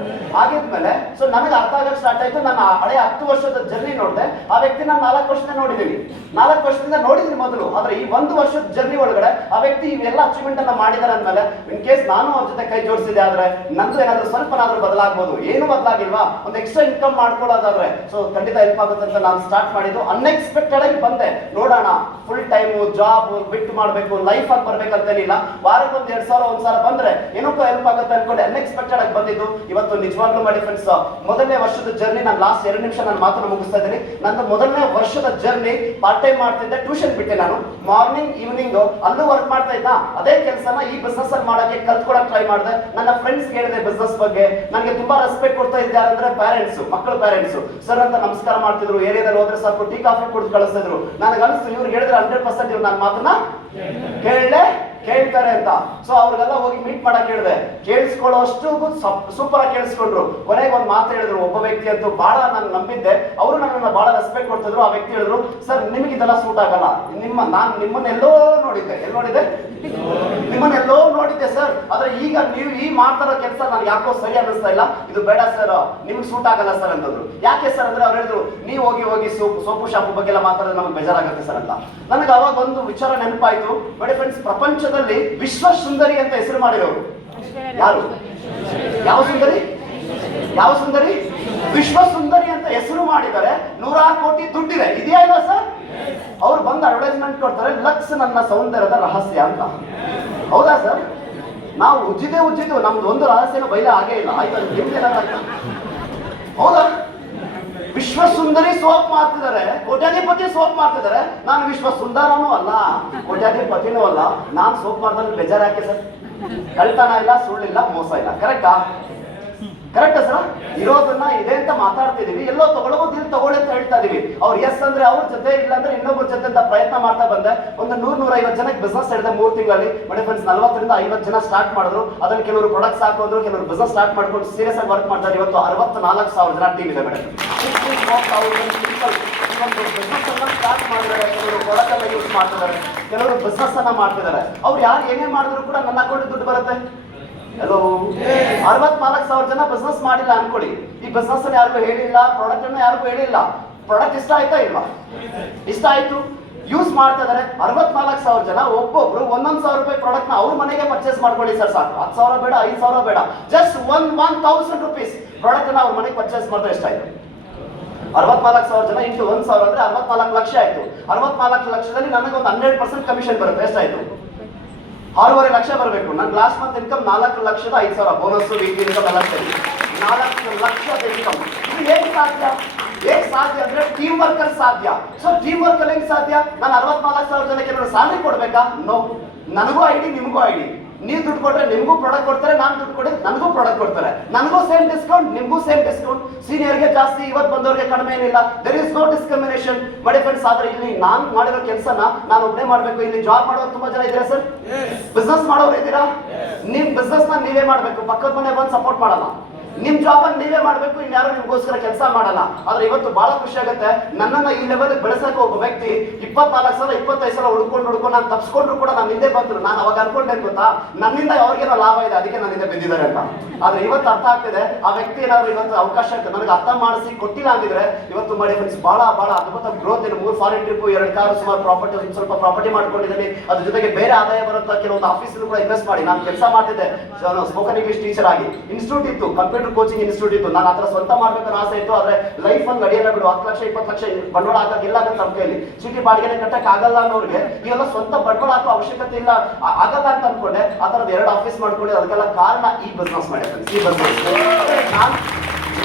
ಆಗಿದ್ಮೇಲೆ ಸೊ ನನಗೆ ಅರ್ಥ ಆಗಕ್ಕೆ ಸ್ಟಾರ್ಟ್ ಆಯ್ತು. ನಾನು ಹಳೆ 10 ವರ್ಷದ ಜರ್ನಿ ನೋಡಿದೆ. ಆ ವ್ಯಕ್ತಿ ನಾನು 4 ವರ್ಷದಿಂದ ನೋಡಿದ್ದೀನಿ. 4 ವರ್ಷದಿಂದ ನೋಡಿದ್ದೀನಿ ಮೊದಲು. ಆದ್ರೆ ಈ 1 ವರ್ಷದ ಜರ್ನಿ ಒಳಗಡೆ ಆ ವ್ಯಕ್ತಿ ಇವೆಲ್ಲ ಅಚೀವ್ಮೆಂಟ್ ಅನ್ನ ಮಾಡಿದಾರೆ ಅಂದ್ಮೇಲೆ, ಇನ್ ಕೇಸ್ ನಾನು ಅವ್ರ ಜೊತೆ ಕೈ ಜೋಡಿಸಿದೆ ಆದ್ರೆ ನಂದು ಏನಾದ್ರೂ ಸ್ವಲ್ಪನಾದ್ರೂ ಬದಲಾಗಬಹುದು. ಏನು ಬದಲಾಗಿಲ್ವಾ? ಒಂದು ಎಕ್ಸ್ಟ್ರಾ ಇನ್ಕಮ್ ಮಾಡ್ಕೊಳ್ಳೋದಾದ್ರೆ ಸೊ ಖಂಡಿತ ಹೆಲ್ಪ್ ಆಗುತ್ತೆ ಅಂತ ನಾನು ಸ್ಟಾರ್ಟ್ ಮಾಡಿದ್ದು. ಅನ್ಎಕ್ಸ್ಪೆಕ್ಟೆಡ್ ಆಗಿ ಬಂದೆ. ನೋಡೋಣ, ಫುಲ್ ಟೈಮ್ ಜಾಬ್ ಬಿಟ್ಟು ಮಾಡ್ಬೇಕು, ಲೈಫ್ ಆಗಿ ಬರ್ಬೇಕಂತೇನಿಲ್ಲ. ವಾರಕ್ಕೆ 1,000 1,000 ಬಂದ್ರೆ ಏನಕ್ಕೂ ಹೆಲ್ಪ್ ಆಗುತ್ತೆ ಅನ್ಕೊಂಡೆ. ಅನ್ಎಕ್ಸ್ಪೆಕ್ಟೆಡ್ ಆಗಿ ಬಂದಿದ್ದು. ಇವತ್ತು ನಿಜವಾಗ್ಲೂ ಮಾಡಿ ಫ್ರೆಂಡ್ಸ್, ಮೊದಲನೇ ವರ್ಷದ ಜರ್ನಿ, ನಾನು ಲಾಸ್ಟ್ 2 ನಿಮಿಷ ನಾನು ಮಾತನ್ನು ಮುಗಿಸ್ತಾ ಇದ್ದೀನಿ. ನನ್ನ ಮೊದಲನೇ ವರ್ಷದ ಜರ್ನಿ ಪಾರ್ಟ್ ಟೈಮ್ ಮಾಡ್ತಿದ್ದೆ, ಟ್ಯೂಷನ್ ಬಿಟ್ಟೆ ನಾನು. ಮಾರ್ನಿಂಗ್ ಈವ್ನಿಂಗ್ ಅಲ್ಲೂ ವರ್ಕ್ ಮಾಡ್ತಾ ಇದ್ದ. ಅದೇ ಕೆಲಸನ ಈ ಬಿಸ್ನೆಸ್ ಅಲ್ಲಿ ಮಾಡಕ್ಕೆ ಕಲ್ತ್ಕೊಳಕ್ ಟ್ರೈ ಮಾಡಿದೆ. ನನ್ನ ಫ್ರೆಂಡ್ಸ್ ಹೇಳಿದೆ ಬಿಸ್ನೆಸ್ ಬಗ್ಗೆ. ನನಗೆ ತುಂಬಾ ರೆಸ್ಪೆಕ್ಟ್ ಕೊಡ್ತಾ ಇದ್ದಾರೆ ಅಂದ್ರೆ ಪೇರೆಂಟ್ಸ್, ಮಕ್ಕಳ ಪೇರೆಂಟ್ಸ್ ಸರ್ ಅಂತ ನಮಸ್ಕಾರ ಮಾಡ್ತಿದ್ರು. ಏರಿಯಾದಲ್ಲಿ ಹೋದ್ರೆ ಸಾಕು ಟೀ ಕಾಫಿ ಕುಡಿದು ಕಳಿಸ್ತಿದ್ರು. ನನಗೆ ಅನಿಸ್ತು ಇವ್ರು ಹೇಳಿದ್ರೆ 100% ಇವ್ರು ನನ್ನ ಮಾತನ್ನ ಕೇಳ್ತಾರೆ ಅಂತ. ಸೊ ಅವ್ರಿಗೆಲ್ಲ ಹೋಗಿ ಮೀಟ್ ಮಾಡಕ್ ಹೇಳಿದೆ. ಕೇಳಿಸ್ಕೊಳ್ಳೋ ಅಷ್ಟು ಸೂಪರ್ ಆಗಿ ಕೇಳಿಸ್ಕೊಂಡ್ರು. ಕೊನೆಗೆ ಒಂದು ಮಾತು ಹೇಳಿದ್ರು. ಒಬ್ಬ ವ್ಯಕ್ತಿ ಅಂತೂ ಬಹಳ ನಾನು ನಂಬಿದ್ದೆ, ಅವರು ನನ್ನನ್ನು ಬಹಳ ರೆಸ್ಪೆಕ್ಟ್ ಕೊಡ್ತಿದ್ರು. ಆ ವ್ಯಕ್ತಿ ಹೇಳಿದ್ರು, ಸರ್ ನಿಮಗೆ ಇದೆಲ್ಲ ಸೂಟ್ ಆಗಲ್ಲ. ನಾನು ನಿಮ್ಮನ್ನೆಲ್ಲೋ ನೋಡಿದ್ದೆ. ಎಲ್ಲಿ ನೋಡಿದ್ದೆ? ನಿಮ್ಮನ್ನೆಲ್ಲೋ ನೋಡಿದ್ದೆ ಸರ್. ಆದ್ರೆ ಈಗ ನೀವು ಈ ಮಾಡ್ತಾರೋ ಕೆಲಸ ನನಗೆ ಯಾಕೋ ಸರಿ ಅನ್ನಿಸ್ತಾ ಇಲ್ಲ. ಇದು ಬೇಡ ಸರ್, ನಿಮ್ಗೆ ಸೂಟ್ ಆಗಲ್ಲ ಸರ್ ಅಂತಂದ್ರು. ಯಾಕೆ ಸರ್ ಅಂದ್ರೆ ಅವ್ರು ಹೇಳಿದ್ರು, ನೀವು ಹೋಗಿ ಸೋಪು ಶಾಪು ಬಗ್ಗೆ ಎಲ್ಲ ಮಾತಾಡಿದ್ರೆ ನಮ್ಗೆ ಬೇಜಾರಾಗುತ್ತೆ ಸರ್ ಅಂತ. ನನಗೆ ಅವಾಗ ಒಂದು ವಿಚಾರ ನೆನಪಾಯ್ತು. ಬಟ್ ಫ್ರೆಂಡ್ಸ್, ಪ್ರಪಂಚದಲ್ಲಿ ವಿಶ್ವ ಸುಂದರಿ ಅಂತ ಹೆಸರು ಮಾಡಿರೋರು ಯಾರು? ಯಾವ ಸುಂದರಿ? ಯಾವ ಸುಂದರಿ? ವಿಶ್ವ ಸುಂದರಿ ಅಂತ ಹೆಸರು ಮಾಡಿದ್ದಾರೆ. 100 ಕೋಟಿ ದುಡ್ಡಿದೆ. ಇದೆಯಾ ಇಲ್ಲ ಸರ್? ಅವ್ರು ಬಂದು ಅಡ್ವರ್ಟೈಸ್ಮೆಂಟ್ ಕೊಡ್ತಾರೆ, ಲಕ್ಸ್ ನನ್ನ ಸೌಂದರ್ಯದ ರಹಸ್ಯ ಅಂತ. ಹೌದಾ ಸರ್? ನಾವು ಉಜ್ಜಿದ್ದು ನಮ್ದು ಒಂದು ರಹಸ್ಯನ ಬಯಲ ಆಗೇ ಇಲ್ಲ. ಆಯ್ತು, ನಿಮ್ದೇನಾಗ ಹೌದಾ? ವಿಶ್ವ ಸುಂದರಿ ಸೋಪ್ ಮಾಡ್ತಿದ್ದಾರೆ, ಕೋಟ್ಯಾಧಿಪತಿ ಸೋಪ್ ಮಾಡ್ತಿದ್ದಾರೆ. ನಾನು ವಿಶ್ವ ಸುಂದರನೂ ಅಲ್ಲ, ಕೋಟ್ಯಾಧಿಪತಿನೂ ಅಲ್ಲ. ನಾನು ಸೋಪ್ ಮಾಡ್ದಲ್ಲಿ ಬೇಜಾರು ಯಾಕೆ ಸರ್? ಕಳ್ತನ ಇಲ್ಲ, ಸುಳ್ಳಿಲ್ಲ, ಮೋಸ ಇಲ್ಲ. ಕರೆಕ್ಟಾ? Correct sir? ಇರೋದನ್ನ ಇದೆ ಅಂತ ಮಾತಾಡ್ತಿದೀವಿ. ಎಲ್ಲೋ ತಗೊಳ್ಬಹುದು, ಇಲ್ಲಿ ತಗೊಳ್ಳಿ ಅಂತ ಹೇಳ್ತಾ ಇದೀವಿ. ಅವ್ರು ಎಸ್ ಅಂದ್ರೆ ಅವ್ರ ಜೊತೆ, ಇಲ್ಲ ಅಂದ್ರೆ ಇನ್ನೊಬ್ಬರ ಜೊತೆ ಅಂತ ಪ್ರಯತ್ನ ಮಾಡ್ತಾ ಬಂದೆ. ಒಂದು 100-150 ಜನಕ್ಕೆ ಬಿಸ್ನೆಸ್ ಹೇಳಿದೆ 3 ತಿಂಗಳಲ್ಲಿ. ಬಟ್ ಫ್ರೆಂಡ್ಸ್, 40ರಿಂದ 50 ಜನ ಸ್ಟಾರ್ಟ್ ಮಾಡಿದ್ರು. ಅದನ್ನ ಕೆಲವರು ಪ್ರಾಡಕ್ಟ್ಸ್ ಹಾಕೋದ್ರು, ಕೆಲವರು ಬಿಸ್ನೆಸ್ ಸ್ಟಾರ್ಟ್ ಮಾಡ್ಕೊಂಡು ಸೀರಿಯಸ್ ಆಗಿ ವರ್ಕ್ ಮಾಡ್ತಾರೆ. ಇವತ್ತು 64,000 ಜನ ಟೀಮ್ ಇದೆ ಮೇಡಮ್. 64,000 ಪೀಪಲ್ ಇವತ್ತು ಬಿಸ್ನೆಸ್ ಅನ್ನ ಸ್ಟಾರ್ಟ್ ಮಾಡಿದ್ದಾರೆ. ಕೆಲವರು ಪ್ರಾಡಕ್ಟ್ ಅನ್ನ ಯೂಸ್ ಮಾಡ್ತಿದ್ದಾರೆ, ಕೆಲವರು ಬಿಸ್ನೆಸ್ ಅನ್ನ ಮಾಡ್ತಿದ್ದಾರೆ. ಅವ್ರು ಯಾರು ಏನೇ ಮಾಡಿದ್ರು ಕೂಡ ನನ್ನ ಅಕೌಂಟ್ ದುಡ್ಡು ಬರುತ್ತೆ. ಹಲೋ, 64,000 ಜನ ಬಿಸ್ನೆಸ್ ಮಾಡಿಲ್ಲ ಅನ್ಕೊಳ್ಳಿ. ಈ ಬಿಸ್ನೆಸ್ ಅನ್ನು ಯಾರಿಗೂ ಹೇಳಿಲ್ಲ, ಪ್ರಾಡಕ್ಟ್ ಅನ್ನು ಯಾರಿಗೂ ಹೇಳಿಲ್ಲ. ಪ್ರಾಡಕ್ಟ್ ಇಷ್ಟ ಆಯ್ತಾ ಇಲ್ವಾ? ಇಷ್ಟ ಆಯ್ತು, ಯೂಸ್ ಮಾಡ್ತಾ ಇದಾರೆ. 64,000 ಜನ ಒಬ್ಬೊಬ್ರು 1,000 ರೂಪಾಯಿ ಪ್ರಾಡಕ್ಟ್ ನ ಅವ್ರ ಮನೆಗೆ ಪರ್ಚೇಸ್ ಮಾಡ್ಕೊಳ್ಳಿ ಸರ್, ಸಾಕು. 10,000 ಬೇಡ, 5,000 ಬೇಡ, ಜಸ್ಟ್ 1,000 ರೂಪೀಸ್ ಪ್ರಾಡಕ್ಟ್ ಅನ್ನ ಅವ್ರ ಮನೆಗೆ ಪರ್ಚೇಸ್ ಮಾಡಿದ್ರೆ ಎಷ್ಟಾಯ್ತು? 64,000 ಜನ ಇಂಟು 1,000 ಅಂದ್ರೆ 64 ಲಕ್ಷ ಆಯ್ತು. 64 ಲಕ್ಷದಲ್ಲಿ ನನಗೆ ಒಂದು 100% ಕಮಿಷನ್ ಬರುತ್ತೆ. ಎಷ್ಟಾಯ್ತು? 6.5 ಲಕ್ಷ ಬರಬೇಕು. ನನ್ನ last month income 4,05,000 bonus, week income ಎಲ್ಲ ಸೇರಿ 4 ಲಕ್ಷದ ಇನ್ಕಮ್. ಇದು ಹೇಗೆ ಸಾಧ್ಯ? ಹೇಗೆ ಸಾಧ್ಯ ಅಂದ್ರೆ ಟೀಮ್ ವರ್ಕ್ ಅಲ್ಲಿ ಸಾಧ್ಯ. ಸೊ ಟೀಮ್ ವರ್ಕ್ ಅಲ್ಲಿ ಹೆಂಗ್ ಸಾಧ್ಯ? ನಾನು 64,000 ಜನಕ್ಕೆ ಏನಾದ್ರು ಸ್ಯಾಲರಿ ಕೊಡ್ಬೇಕಾ? ನೋ. ನನಗೂ ಐಡಿ, ನಿಮಗೂ ಐಡಿ. ನೀವು ದುಡ್ಡು ಕೊಟ್ರೆ ನಿಮಗೂ ಪ್ರಾಡಕ್ಟ್ ಕೊಡ್ತಾರೆ, ನಾನು ದುಡ್ಡು ಕೊಟ್ಟರೆ ನನಗೂ ಪ್ರಾಡಕ್ಟ್ ಕೊಡ್ತಾರೆ. ನನಗೂ ಸೇಮ್ ಡಿಸ್ಕೌಂಟ್, ನಿಮಗೂ ಸೇಮ್ ಡಿಸ್ಕೌಂಟ್. ಸೀನಿಯರ್ಗೆ ಜಾಸ್ತಿ, ಇವತ್ತು ಬಂದವರಿಗೆ ಕಡಿಮೆ ಏನಿಲ್ಲ. There is no discrimination. But friends, ಆದ್ರೆ ಇಲ್ಲಿ ನಾನು ಮಾಡಿರೋ ಕೆಲಸನ ನಾನು ಒಬ್ಬನೇ ಮಾಡಬೇಕು. ಇಲ್ಲಿ ಜಾಬ್ ಮಾಡೋರು ತುಂಬಾ ಜನ ಇದ್ದೀರಾ ಸರ್? ಬಿಸ್ನೆಸ್ ಮಾಡೋರು ಇದ್ದೀರಾ? ನಿಮ್ ಬಿಸ್ನೆಸ್ ನ ನೀವೇ ಮಾಡಬೇಕು, ಪಕ್ಕದ ಮನೆ ಬಂದು ಸಪೋರ್ಟ್ ಮಾಡಲ್ಲ. ನಿಮ್ ಜಾಬ್ ಅನ್ನು ನೀವೇ ಮಾಡಬೇಕು, ಇನ್ಯಾರು ನಿಮ್ಗೋಸ್ಕರ ಕೆಲಸ ಮಾಡಲ್ಲ. ಆದ್ರೆ ಇವತ್ತು ಬಹಳ ಖುಷಿ ಆಗುತ್ತೆ, ನನ್ನನ್ನ ಈ ಲೆವೆಲ್ ಬೆಳೆಸಕ್ಕೆ ಒಬ್ಬ ವ್ಯಕ್ತಿ 24,000-25,000 ಹುಡ್ಕೊಂಡು ನಾನು ತಪ್ಪಿಸ್ಕೊಂಡ್ರು ಕೂಡ ನನ್ನ ಹಿಂದೆ ಬಂದ್ರು. ನಾನು ಅವಾಗ ಅನ್ಕೊಂಡೆ ಗೊತ್ತಾ, ನನ್ನಿಂದ ಅವ್ರಿಗೇನೋ ಲಾಭ ಇದೆ, ಅದಕ್ಕೆ ನನ್ನ ಹಿಂದೆ ಬಿದ್ದಿದ್ದಾರೆ ಅಂತ. ಆದ್ರೆ ಇವತ್ತು ಅರ್ಥ ಆಗ್ತಿದೆ, ಆ ವ್ಯಕ್ತಿ ಏನಾದ್ರು ಇವತ್ತು ಅವಕಾಶ ನನಗೆ ಅರ್ಥ ಮಾಡಿಸಿ ಕೊಟ್ಟಿಲ್ಲ ಅಂದಿದ್ರೆ ಇವತ್ತು ಮಾಡಿ ಫ್ರೆಂಡ್ಸ್ ಬಹಳ ಅದ್ಭುತ ಗ್ರೋತ್ ಇದೆ. 3 ಫಾರಿನ್ ಟ್ರಿಪ್, 2 ಕಾರು, ಸುಮಾರು ಪ್ರಾಪರ್ಟಿ, ಸ್ವಲ್ಪ ಪ್ರಾಪರ್ಟಿ ಮಾಡ್ಕೊಂಡಿದ್ದೀನಿ. ಅದ್ರ ಜೊತೆಗೆ ಬೇರೆ ಆದಾಯ ಬರುತ್ತಾ, ಕೆಲವೊಂದು ಆಫೀಸ್ ಕೂಡ ಇನ್ವೆಸ್ಟ್ ಮಾಡಿ ನಾನು ಕೆಲಸ ಮಾಡ್ತಿದ್ದೆ. ಸ್ಪೋಕನ್ ಇಂಗ್ಲಿಷ್ ಟೀಚರ್ ಆಗಿ. ಇನ್ಸ್ಟಿಟ್ಯೂಟ್ ಇತ್ತು, ಕಂಪ್ಯೂಟರ್ ಕೋಚಿಂಗ್ ಇನ್ಸ್ಟಿಟ್ಯೂಟ್ ಇತ್ತು. ನಾನು ಅದರ ಸ್ವಂತ ಮಾಡ್ಬೇಕನ್ನೋ ಆಸೆ ಇತ್ತು. ಆದ್ರೆ ಲೈಫ್ ಅಲ್ಲಿ ನಡೆಯಲ್ಲ ಬಿಡು, 10 ಲಕ್ಷ 20 ಲಕ್ಷ ಬಂಡವಾಳ ಹಾಕಕ್ಕಿಲ್ಲ ಅಂತ ನಮ್ಮ ಕೈಯಲ್ಲಿ. ಚೀಟಿ ಬಾಡಿಗೆ ಕಟ್ಟಕ್ ಆಗಲ್ಲ ಅನ್ನೋರಿಗೆ ಇವೆಲ್ಲ ಸ್ವಂತ ಬಂಡವಾಳ ಹಾಕೋ ಅವಶ್ಯಕತೆ ಇಲ್ಲ, ಆಗಲ್ಲ ಅಂತ ಅನ್ಕೊಂಡೆ. ಆ ತರದ 2 ಆಫೀಸ್ ಮಾಡ್ಕೊಂಡು ಅದಕ್ಕೆಲ್ಲ ಕಾರಣ ಈ ಬಿಸ್ನೆಸ್ ಮಾಡಿದೆ. ಈ ಬಿಸ್ನೆಸ್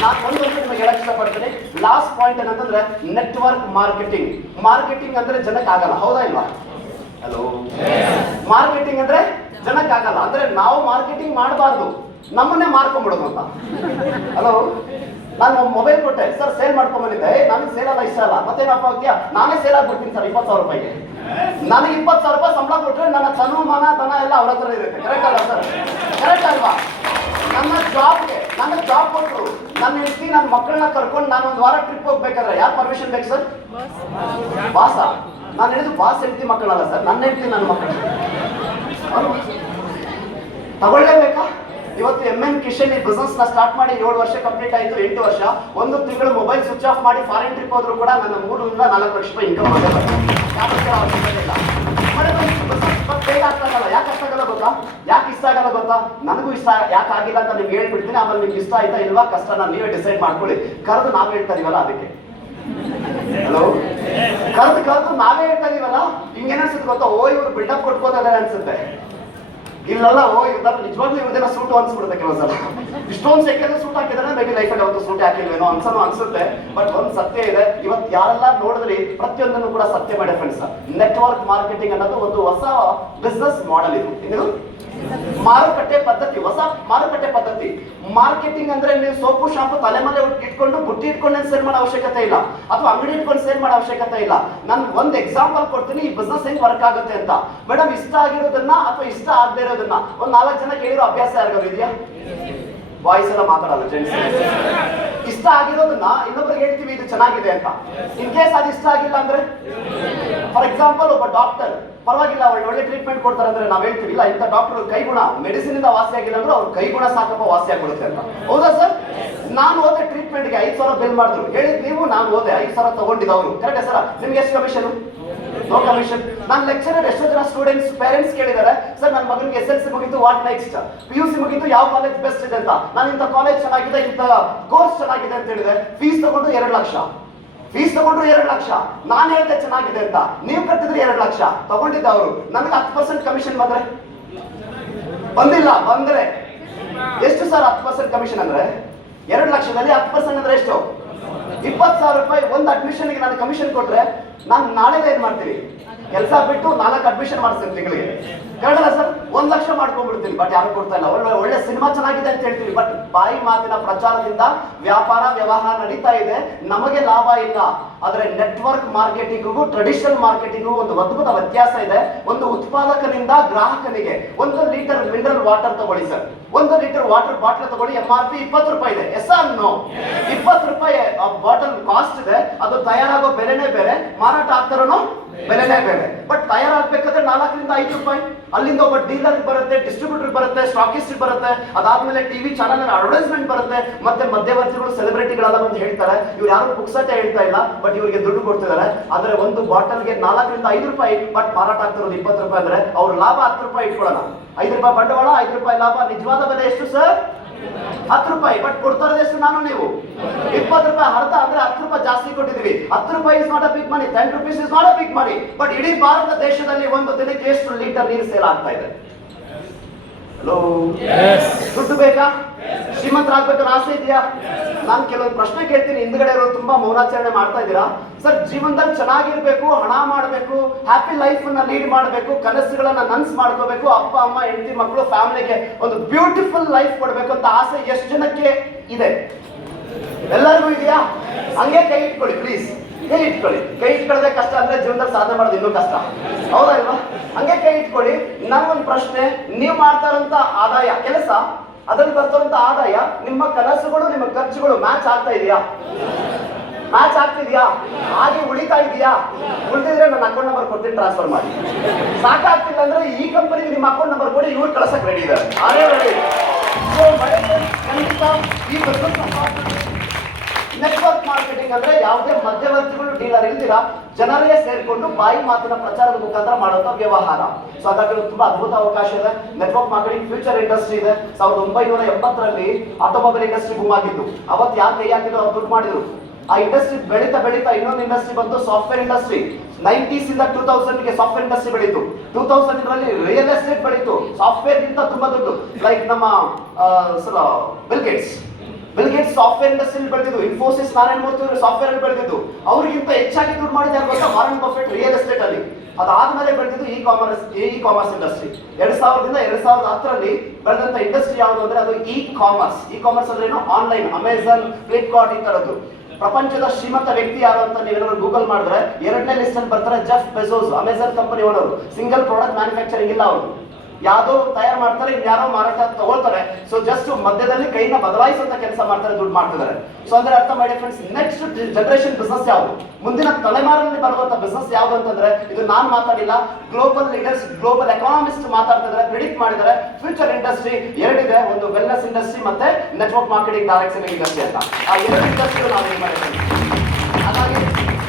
ನಾನು ಒಂದು ನಿಮಗೆ ಹೇಳಕ್ ಇಷ್ಟಪಡ್ತೀನಿ. ಲಾಸ್ಟ್ ಪಾಯಿಂಟ್ ಏನಂತಂದ್ರೆ ನೆಟ್ವರ್ಕ್ ಮಾರ್ಕೆಟಿಂಗ್. ಮಾರ್ಕೆಟಿಂಗ್ ಅಂದ್ರೆ ಜನಕ್ಕೆ ಆಗಲ್ಲ, ಹೌದಾ ಇಲ್ವಾ? ಹಲೋ, ಮಾರ್ಕೆಟಿಂಗ್ ಅಂದ್ರೆ ಜನಕ್ಕೆ ಆಗಲ್ಲ. ಅಂದ್ರೆ ನಾವು ಮಾರ್ಕೆಟಿಂಗ್ ಮಾಡಬಾರ್ದು, ನಮ್ಮನ್ನೇ ಮಾರ್ಕೊಂಡ್ಬಿಡೋದು ಅಂತ. ಹಲೋ, ನಾನು ಮೊಬೈಲ್ ಕೊಟ್ಟೆ ಸರ್, ಸೇಲ್ ಮಾಡ್ಕೊಂಡ್ ಬಂದಿದ್ದೆ. ನನಗೆ ಸೇಲ್ ಅಲ್ಲ, ಇಷ್ಟ ಅಲ್ಲ. ಮತ್ತೇನಪ್ಪ ಆಗ್ತೀಯಾ? ನಾನೇ ಸೇಲ್ ಆಗ್ಬಿಡ್ತೀನಿ ಸರ್ 20,000 ರೂಪಾಯಿಗೆ. ನನಗೆ 20,000 ರೂಪಾಯಿ ಸಂಬಳ ಕೊಟ್ಟರೆ ನನ್ನ ತನು ಮನ ಧನ ಎಲ್ಲ ಅವ್ರ ಹತ್ರ ಇರುತ್ತೆ. ಕರೆಕ್ಟ್ ಅಲ್ಲ ಸರ್? ಕರೆಕ್ಟ್ ಅಲ್ವಾ? ನನ್ನ ಜಾಬ್ ಕೊಟ್ಟರು, ನನ್ನ ಹೆಂಡತಿ ನನ್ನ ಮಕ್ಕಳನ್ನ ಕರ್ಕೊಂಡು ನಾನು 1 ವಾರ ಟ್ರಿಪ್ ಹೋಗ್ಬೇಕಾದ್ರೆ ಯಾರು ಪರ್ಮಿಷನ್ ಬೇಕು ಸರ್? ಬಾಸ. ನಾನು ಹೇಳಿದ್ದು ಬಾಸ್ ಹೆಂಡತಿ ಮಕ್ಕಳಲ್ಲ ಸರ್, ನನ್ನ ಹೆಂಡತಿ ನನ್ನ ಮಕ್ಕಳು ತಗೊಳ್ಳೇಬೇಕಾ? ಇವತ್ತು MN ಕಿಶನ್ ಈ ಬಿಸ್ನೆಸ್ ನ ಸ್ಟಾರ್ಟ್ ಮಾಡಿ 7 ವರ್ಷ ಕಂಪ್ಲೀಟ್ ಆಯ್ತು. 8 ವರ್ಷ 1 ತಿಂಗಳು ಮೊಬೈಲ್ ಸ್ವಿಚ್ ಆಫ್ ಮಾಡಿ ಫಾರಿನ್ ಟ್ರಿಪ್ ಹೋದ್ರು ಕೂಡ ನನ್ನ 3ರಿಂದ 4 ಲಕ್ಷ ರೂಪಾಯಿ ಇನ್ಕಮ್ ಮಾಡೇ ಬೇಗ ಅರ್ಥ ಆಗಲ್ಲ. ಯಾಕೆ ಅರ್ಥ ಆಗಲ್ಲ ಗೊತ್ತಾ? ಯಾಕೆ ಇಷ್ಟ ಆಗಲ್ಲ ಗೊತ್ತಾ? ನನಗೂ ಇಷ್ಟ ಯಾಕೆ ಆಗಿಲ್ಲ ಅಂತ ನಿಮ್ಗೆ ಹೇಳ್ಬಿಡ್ತೀನಿ. ಆಮೇಲೆ ನಿಮ್ಗೆ ಇಷ್ಟ ಆಯ್ತಾ ಇಲ್ವಾ ಕಷ್ಟನ ನೀವೇ ಡಿಸೈಡ್ ಮಾಡ್ಕೊಳ್ಳಿ. ಕರೆದು ನಾವ್ ಹೇಳ್ತಾ ಇದೀವಲ್ಲ ಅದಕ್ಕೆ. ಹಲೋ, ಕರೆದು ನಾವೇ ಹೇಳ್ತಾ ಇದೀವಲ್ಲ, ಹಿಂಗೇನ್ ಅನ್ಸುತ್ತೆ ಗೊತ್ತಾ? ಇವ್ರು ಬಿಲ್ಡಪ್ ಕೊಟ್ಕೋತಾರೆ ಅನ್ಸುತ್ತೆ. ಇಲ್ಲೆಲ್ಲ ನಿಜವಾಗ್ಲೂ ಇವ್ರದೇನೋ ಸೂಟು ಅನ್ಸ್ಬಿಡುತ್ತೆ ಕೆಲವೊಂದ್ಸಲ. ಇಷ್ಟೊಂದು ಸೆಕೆಂಡ್ ಸೂಟ್ ಹಾಕಿದ್ರೆ ಮೇಬಿ ಲೈಫಲ್ಲಿ ಯಾವತ್ತು ಸೂಟ್ ಹಾಕಿಲ್ವೇನೋ ಅನ್ಸುತ್ತೆ. ಬಟ್ ಒಂದು ಸತ್ಯ ಇದೆ, ಇವತ್ತು ಯಾರೆಲ್ಲ ನೋಡಿದ್ರಿ ಪ್ರತಿಯೊಂದನ್ನು ಕೂಡ ಸತ್ಯ ಮಾಡಿ ಫ್ರೆಂಡ್ಸ್. ನೆಟ್ವರ್ಕ್ ಮಾರ್ಕೆಟಿಂಗ್ ಅನ್ನೋದು ಒಂದು ಹೊಸ ಬಿಸ್ನೆಸ್ ಮಾಡೆಲ್. ಇದು ಮಾರುಕಟ್ಟೆ ಪದ್ಧತಿ, ಹೊಸ ಮಾರುಕಟ್ಟೆ ಪದ್ಧತಿ. ಮಾರ್ಕೆಟಿಂಗ್ ಅಂದ್ರೆ ನೀವು ಸೋಪು ಶಾಂಪು ತಲೆ ಮೇಲೆ ಇಟ್ಕೊಂಡು ಬುಟ್ಟಿ ಇಟ್ಕೊಂಡು ಸೇಲ್ ಮಾಡೋ ಅವಶ್ಯಕತೆ ಇಲ್ಲ, ಅಥವಾ ಅಂಗಡಿ ಇಟ್ಕೊಂಡು ಸೇಲ್ ಮಾಡೋ ಅವಶ್ಯಕತೆ ಇಲ್ಲ. ನಾನು ಒಂದು ಎಕ್ಸಾಂಪಲ್ ಕೊಡ್ತೀನಿ, ಈ ಬಿಸ್ನೆಸ್ ಹೆಂಗ್ ವರ್ಕ್ ಆಗುತ್ತೆ ಅಂತ. ಮೇಡಮ್, ಇಷ್ಟ ಆಗಿರೋದನ್ನ ಅಥವಾ ಇಷ್ಟ ಆಗದೆ ಇರೋದನ್ನ ಒಂದು 4 ಜನ ಕೇಳಿರೋ ಅಭ್ಯಾಸ ಯಾರಿಗಾದ್ರು ಇದೆಯಾ? ಬಾಯ್ಸ್ ಎಲ್ಲ ಮಾತಾಡಲ್ಲ, ಜೆಂಟ್ಸ್. ಇಷ್ಟ ಆಗಿರೋದನ್ನ ಇನ್ನೊಬ್ರಿಗೆ ಹೇಳ್ತೀವಿ ಇದು ಚೆನ್ನಾಗಿದೆ ಅಂತ. ಇನ್ ಕೇಸ್ ಅದು ಇಷ್ಟ ಆಗಿಲ್ಲ ಅಂದ್ರೆ, ಫಾರ್ ಎಕ್ಸಾಂಪಲ್ ಒಬ್ಬ ಡಾಕ್ಟರ್ ಪರವಾಗಿಲ್ಲ ಒಳ್ಳೆ ಟ್ರೀಟ್ಮೆಂಟ್ ಕೊಡ್ತಾರೆ ಅಂದ್ರೆ ನಾವ್ ಹೇಳ್ತೀವಿ ಇಲ್ಲ ಇಂಥ ಡಾಕ್ಟರ್ ಕೈಗುಣ ಮೆಡಿಸಿನ್ ಇಂದ ವಾಸಿ ಆಗಿಲ್ಲ ಅಂದ್ರೆ ಅವ್ರ ಕೈಗುಣ ಸಾಕಪ್ಪ ವಾಸಿ ಆಗ್ಬಿಡುತ್ತೆ ಅಂತ. ಹೌದಾ ಸರ್? ನಾನು ಹೋದೆ ಟ್ರೀಟ್ಮೆಂಟ್ಗೆ 5,000 ಬಿಲ್ ಮಾಡಿದ್ರು, ಹೇಳಿದ್ ನೀವು, ನಾನು ಹೋದೆ 5,000 ತಗೊಂಡಿದ್ದವರು. Correct sir? ನಿಮ್ಗೆ ಎಷ್ಟು ಕಮಿಷನ್? No commission. ನಾನು ಲೆಕ್ಚರರ್, ಎಷ್ಟೋ ಜನ ಸ್ಟೂಡೆಂಟ್ಸ್ ಪೇರೆಂಟ್ಸ್ ಕೇಳಿದ್ದಾರೆ, ಸರ್ ನನ್ನ ಮಗನಿಗೆ SLC ಮುಗಿತು, ವಾಟ್ ನೆಕ್ಸ್ಟ್? PUC ಮುಗಿತು, ಯಾವ ಕಾಲೇಜ್ ಬೆಸ್ಟ್ ಇದೆ ಅಂತ. ನಾನು ಇಂಥ ಕಾಲೇಜ್ ಚೆನ್ನಾಗಿದೆ, ಇಂಥ ಕೋರ್ಸ್ ಚೆನ್ನಾಗಿದೆ ಅಂತ ಹೇಳಿದೆ. ಫೀಸ್ ತಗೊಂಡು 2 ಲಕ್ಷ. ಫೀಸ್ ತಗೊಂಡ್ರು 2 ಲಕ್ಷ. ನಾನು ಹೇಳಿದೆ ಚೆನ್ನಾಗಿದೆ ಅಂತ, ನೀವು ಕಟ್ಟಿದ್ರೆ 2 ಲಕ್ಷ ತಗೊಂಡಿದ್ದ ಅವರು. ನನಗೆ 10% ಕಮಿಷನ್ ಬಂದಿಲ್ಲ. ಬಂದ್ರೆ ಎಷ್ಟು ಸರ್ 10% ಕಮಿಷನ್ ಅಂದ್ರೆ? 2 ಲಕ್ಷದಲ್ಲಿ 10% ಅಂದ್ರೆ ಎಷ್ಟು? 20,000 ರೂಪಾಯಿ ಒಂದು ಅಡ್ಮಿಷನ್ಗೆ ನಾನು ಕಮಿಷನ್ ಕೊಟ್ರೆ ನಾನು ನಾಳೆ ಏನ್ ಮಾಡ್ತೀನಿ? ಕೆಲಸ ಬಿಟ್ಟು 4 ಅಡ್ಮಿಷನ್ ಮಾಡಿಸ್ತೀನಿ ತಿಂಗಳಿಗೆ. ಕೇಳಲ್ಲ ಸರ್? 1 ಲಕ್ಷ ಮಾಡ್ಕೊಂಡ್ಬಿಡ್ತೀನಿ. ಬಟ್ ಯಾರು ಕೊಡ್ತಾ ಇಲ್ಲ. ಒಳ್ಳೆ ಸಿನಿಮಾ ಚೆನ್ನಾಗಿದೆ ಅಂತ ಹೇಳ್ತೀವಿ, ಬಟ್ ಬಾಯಿ ಮಾತಿನ ಪ್ರಚಾರದಿಂದ ವ್ಯಾಪಾರ ವ್ಯವಹಾರ ನಡೀತಾ ಇದೆ, ನಮಗೆ ಲಾಭ ಇಲ್ಲ. ಆದ್ರೆ ನೆಟ್ವರ್ಕ್ ಮಾರ್ಕೆಟಿಂಗು ಟ್ರೆಡಿಷನಲ್ ಮಾರ್ಕೆಟಿಂಗು ಒಂದು ಅದ್ಭುತ ವ್ಯತ್ಯಾಸ ಇದೆ. ಒಂದು ಉತ್ಪಾದಕನಿಂದ ಗ್ರಾಹಕನಿಗೆ 1 ಲೀಟರ್ ಮಿನರಲ್ ವಾಟರ್ ತಗೊಳ್ಳಿ ಸರ್, 1 ಲೀಟರ್ ವಾಟರ್ ಬಾಟಲ್ ತಗೊಳ್ಳಿ, MRP 20 ರೂಪಾಯಿ ಇದೆ. S R no? 20 ರೂಪಾಯಿ ಬಾಟಲ್ ಕಾಸ್ಟ್ ಇದೆ. ಅದು ತಯಾರಾಗೋ ಬೆಲೆನೇ ಬೇರೆ, ಮಾರಾಟ ಆಗ್ತಾರೋ ಬೆಲೆನೇ ಬೇರೆ. ಬಟ್ ತಯಾರಾಗಬೇಕಾದ್ರೆ 4 ರಿಂದ 5 ರೂಪಾಯಿ. ಅಲ್ಲಿಂದ ಒಬ್ಬ ಡೀಲರ್ ಬರುತ್ತೆ, ಡಿಸ್ಟ್ರಿಬ್ಯೂಟರ್ ಬರುತ್ತೆ, ಸ್ಟಾಕಿಸ್ಟ್ ಬರುತ್ತೆ, ಅದಾದ್ಮೇಲೆ ಟಿವಿ ಚಾನಲ್ ಅಡ್ವರ್ಟೈಸ್ಮೆಂಟ್ ಬರುತ್ತೆ, ಮತ್ತೆ ಮಧ್ಯವರ್ತಿಗಳು ಸೆಲೆಬ್ರಿಟಿಗಳೆಲ್ಲ ಬಂದು ಹೇಳ್ತಾರೆ. ಇವ್ರು ಯಾರು ಪುಕ್ಸಟ್ಟೆ ಹೇಳ್ತಾ ಇಲ್ಲ, ಬಟ್ ಇವರಿಗೆ ದುಡ್ಡು ಕೊಡ್ತಿದ್ದಾರೆ. ಆದ್ರೆ ಒಂದು ಬಾಟಲ್ಗೆ 4 ರಿಂದ 5 ರೂಪಾಯಿ, ಬಟ್ ಮಾರಾಟ ಆಗ್ತಿರೋದು 20 ರೂಪಾಯಿ. ಅಂದ್ರೆ ಅವ್ರ ಲಾಭ 10 ರೂಪಾಯಿ ಇಟ್ಕೊಳ್ಳೋಣ. 5 ರೂಪಾಯಿ ಬಂಡವಾಳ, 5 ರೂಪಾಯಿ ಲಾಭ. ನಿಜವಾದ ಬೆಲೆ ಎಷ್ಟು ಸರ್? 10 ರೂಪಾಯಿ. ಬಟ್ ಕೊಡ್ತಾರದು ಎಷ್ಟು? ನಾನು ನೀವು 20 ರೂಪಾಯಿ. ಅರ್ಧ ಅಂದ್ರೆ 10 ರೂಪಾಯಿ ಜಾಸ್ತಿ ಕೊಟ್ಟಿದೀವಿ. 10 ರೂಪಾಯಿ is not a big money, 10 rupees is not a big money. But ಇಡೀ ಭಾರತ ದೇಶದಲ್ಲಿ ಒಂದು ದಿನಕ್ಕೆ ಎಷ್ಟು ಲೀಟರ್ ನೀರು ಸೇಲ್ ಆಗ್ತಾ ಇದೆ? ಹಲೋ, ದುಡ್ಡು ಬೇಕಾ? ಶ್ರೀಮಂತರಾಗಬೇಕಾದ್ರೆ ಆಸೆ ಇದೆಯಾ? ನಾನು ಕೆಲವೊಂದು ಪ್ರಶ್ನೆ ಕೇಳ್ತೀನಿ, ಹಿಂದ್ಗಡೆ ಇರೋ ತುಂಬಾ ಮೌನಾಚರಣೆ ಮಾಡ್ತಾ ಇದ್ದೀರಾ. ಸರ್, ಜೀವನದಲ್ಲಿ ಚೆನ್ನಾಗಿರ್ಬೇಕು, ಹಣ ಮಾಡಬೇಕು, ಹ್ಯಾಪಿ ಲೈಫ್ ಅನ್ನ ಲೀಡ್ ಮಾಡಬೇಕು, ಕನಸುಗಳನ್ನ ನನ್ಸ್ ಮಾಡ್ಕೋಬೇಕು, ಅಪ್ಪ ಅಮ್ಮ ಹೆಂಡತಿ ಮಕ್ಕಳು ಫ್ಯಾಮಿಲಿಗೆ ಒಂದು ಬ್ಯೂಟಿಫುಲ್ ಲೈಫ್ ಕೊಡ್ಬೇಕು ಅಂತ ಆಸೆ ಎಷ್ಟು ಜನಕ್ಕೆ ಇದೆ? ಎಲ್ಲರಿಗೂ ಇದೆಯಾ? ಹಂಗೆ ಕೈ ಇಟ್ಕೊಳ್ಳಿ ಪ್ಲೀಸ್, ಕೈ ಇಟ್ಕೊಳ್ಳಿ. ಕೈ ಇಟ್ಕೊಳ್ಳದೆ ಕಷ್ಟ ಅಂದ್ರೆ ಜೀವನದಲ್ಲಿ ಸಾಧನೆ ಮಾಡೋದು ಇನ್ನೂ ಕಷ್ಟ. ಹೌದಾ ಇಲ್ವಾ? ಹಂಗೆ ಕೈ ಇಟ್ಕೊಳ್ಳಿ. ನನಗೊಂದು ಪ್ರಶ್ನೆ, ನೀವು ಮಾಡ್ತಾ ಇರೋಂಥ ಆದಾಯ, ಕೆಲಸ, ಅದ್ರಲ್ಲಿ ಬರ್ತಾರಂತ ಆದಾಯ, ನಿಮ್ಮ ಕನಸುಗಳು ನಿಮ್ಮ ಖರ್ಚುಗಳು ಮ್ಯಾಚ್ ಆಗ್ತಾ ಇದೆಯಾ? ಮ್ಯಾಚ್ ಆಗ್ತಿದ್ಯಾ? ಹಾಗೆ ಉಳಿತಾ ಇದೆಯಾ? ಉಳಿದಿದ್ರೆ ನನ್ನ ಅಕೌಂಟ್ ನಂಬರ್ ಕೊಡ್ತೀನಿ, ಟ್ರಾನ್ಸ್ಫರ್ ಮಾಡಿ. ಸಾಕಾಗ್ತಿಲ್ಲ ಅಂದ್ರೆ ಈ ಕಂಪನಿಗೆ ನಿಮ್ಮ ಅಕೌಂಟ್ ನಂಬರ್ ಕೊಡಿ, ಇವ್ರು ಕಳ್ಸಕ್ ರೆಡಿ ಇದ್ದಾರೆ. ಅದೇ ರೆಡಿ. ಈ ನೆಟ್ವರ್ಕ್ ಮಾರ್ಕೆಟಿಂಗ್ ಅಂದ್ರೆ ಯಾವುದೇ ಮಧ್ಯವರ್ತಿಗಳು, ಡೀಲರ್ ಇಲ್ದಿರ ಜನರೇ ಸೇರ್ಕೊಂಡು ಬಾಯಿ ಮಾತಿನ ಪ್ರಚಾರದ ಮುಖಾಂತರ ಮಾಡುವಂತ ವ್ಯವಹಾರ. ಸೊ ಹಾಗಾಗಿ ತುಂಬಾ ಅದ್ಭುತ ಅವಕಾಶ ಇದೆ. ನೆಟ್ವರ್ಕ್ ಮಾರ್ಕೆಟಿಂಗ್ ಫ್ಯೂಚರ್ ಇಂಡಸ್ಟ್ರಿ ಇದೆ. 1980ರಲ್ಲಿ ಆಟೋಮೊಬೈಲ್ ಇಂಡಸ್ಟ್ರಿ ಬೂಮ್ ಆಗಿದ್ದು. ಅವತ್ತು ಯಾರು ಕೈ ಹಾಕಿದ್ರು, ಅವ್ರು ದುಡ್ಡು ಮಾಡಿದ್ರು. ಆ ಇಂಡಸ್ಟ್ರಿ ಬೆಳೀತಾ ಬೆಳೀತಾ ಇನ್ನೊಂದು ಇಂಡಸ್ಟ್ರಿ ಬಂತು, ಸಾಫ್ಟ್ವೇರ್ ಇಂಡಸ್ಟ್ರಿ. 90s ಇಂದ 2000ಗೆ ಸಾಫ್ಟ್ವೇರ್ ಇಂಡಸ್ಟ್ರಿ ಬೆಳೀತು. 2000 ರಿಯಲ್ ಎಸ್ಟೇಟ್ ಬೆಳೀತು. ಸಾಫ್ಟ್ವೇರ್ ಗಿಂತ ತುಂಬಾ ದುಡ್ಡು. ಲೈಕ್ ನಮ್ಮ ಬಿಲ್ ಗೇಟ್ಸ್ ಸಾಫ್ಟ್ವೇರ್ ಇಂಡಸ್ಟ್ರಿ ಬೆಳೆದಿದ್ದು. ಇನ್ಫೋಸಿಸ್, ನಾರಾಯಣ ಮೂರ್ತಿ ಅವರು ಸಾಫ್ಟ್ವೇರ್ ಅಲ್ಲಿ ಬೆಳೆದಿದ್ದು. ಅವ್ರಿಗಿಂತ ಹೆಚ್ಚಾಗಿ ದುಡ್ಡು ಮಾಡಿದ್ದಾರೆ ಗೊತ್ತಾ? ವಾರನ್ ಬಫೆಟ್ ರಿಯಲ್ ಎಸ್ಟೇಟ್ ಅಲ್ಲಿ. ಅದಾದ್ಮೇಲೆ ಬೆಳೆದಿದ್ದು ಇ ಕಾಮರ್ಸ್ ಇಂಡಸ್ಟ್ರಿ. 2000ರಿಂದ 2010ರಲ್ಲಿ ಬೆಳೆದಂತ ಇಂಡಸ್ಟ್ರಿ ಯಾವುದು ಅಂದ್ರೆ ಅದು ಇ ಕಾಮರ್ಸ್. ಇ ಕಾಮರ್ಸ್ ಅಂದ್ರೆ ಏನು? ಆನ್ಲೈನ್, ಅಮೆಝಾನ್, ಫ್ಲಿಪ್ಕಾರ್ಟ್, ಈ ತರದ್ದು. ಪ್ರಪಂಚದ ಶ್ರೀಮಂತ ವ್ಯಕ್ತಿ ಯಾರು ಅಂತ ನೀವೇನಾದ್ರು ಗೂಗಲ್ ಮಾಡಿದ್ರೆ 2ನೇ ಲಿಸ್ಟ್ ಅಲ್ಲಿ ಬರ್ತಾರೆ Jeff Bezos, Amazon company owner. Single product manufacturing ಇಲ್ಲ ಅವರು. ಯಾವ್ದೋ ತಯಾರು ಮಾಡ್ತಾರೆ, ಇನ್ಯಾರೋ ಮಾರಾಟ ತಗೊಳ್ತಾರೆ. ಸೊ ಜಸ್ಟ್ ಮಧ್ಯದಲ್ಲಿ ಕೈನ ಬದಲಾಯಿಸುವಂತ ಕೆಲಸ ಮಾಡ್ತಾರೆ, ದುಡ್ಡು ಮಾಡ್ತಿದ್ದಾರೆ. ಸೊ ಅಂದ್ರೆ ಅರ್ಥ ಮಾಡಿ ಫ್ರೆಂಡ್ಸ್, ನೆಕ್ಸ್ಟ್ ಜನರೇಷನ್ ಬಿಸ್ನೆಸ್ ಯಾವುದು, ಮುಂದಿನ ತಲೆಮಾರಿನಲ್ಲಿ ಬರುವಂತ ಬಿಸ್ನೆಸ್ ಯಾವುದು ಅಂತಂದ್ರೆ, ಇದು ನಾನು ಮಾತಾಡಿಲ್ಲ, ಗ್ಲೋಬಲ್ ಲೀಡರ್ಸ್, ಗ್ಲೋಬಲ್ ಎಕಾನಮಿಸ್ಟ್ ಮಾತಾಡ್ತಿದ್ದಾರೆ, ಪ್ರಿಡಿಕ್ಟ್ ಮಾಡಿದ್ದಾರೆ. ಫ್ಯೂಚರ್ ಇಂಡಸ್ಟ್ರಿ 2 ಇದೆ, ಒಂದು ವೆಲ್ನೆಸ್ ಇಂಡಸ್ಟ್ರಿ ಮತ್ತೆ network marketing direct selling industry ಅಂತ. ಆ 2 ಇಂಡಸ್ಟ್ರಿ ನಾವು ಏನ್ ಮಾಡಿದ್ದೀವಿ. ಹಾಗಾಗಿ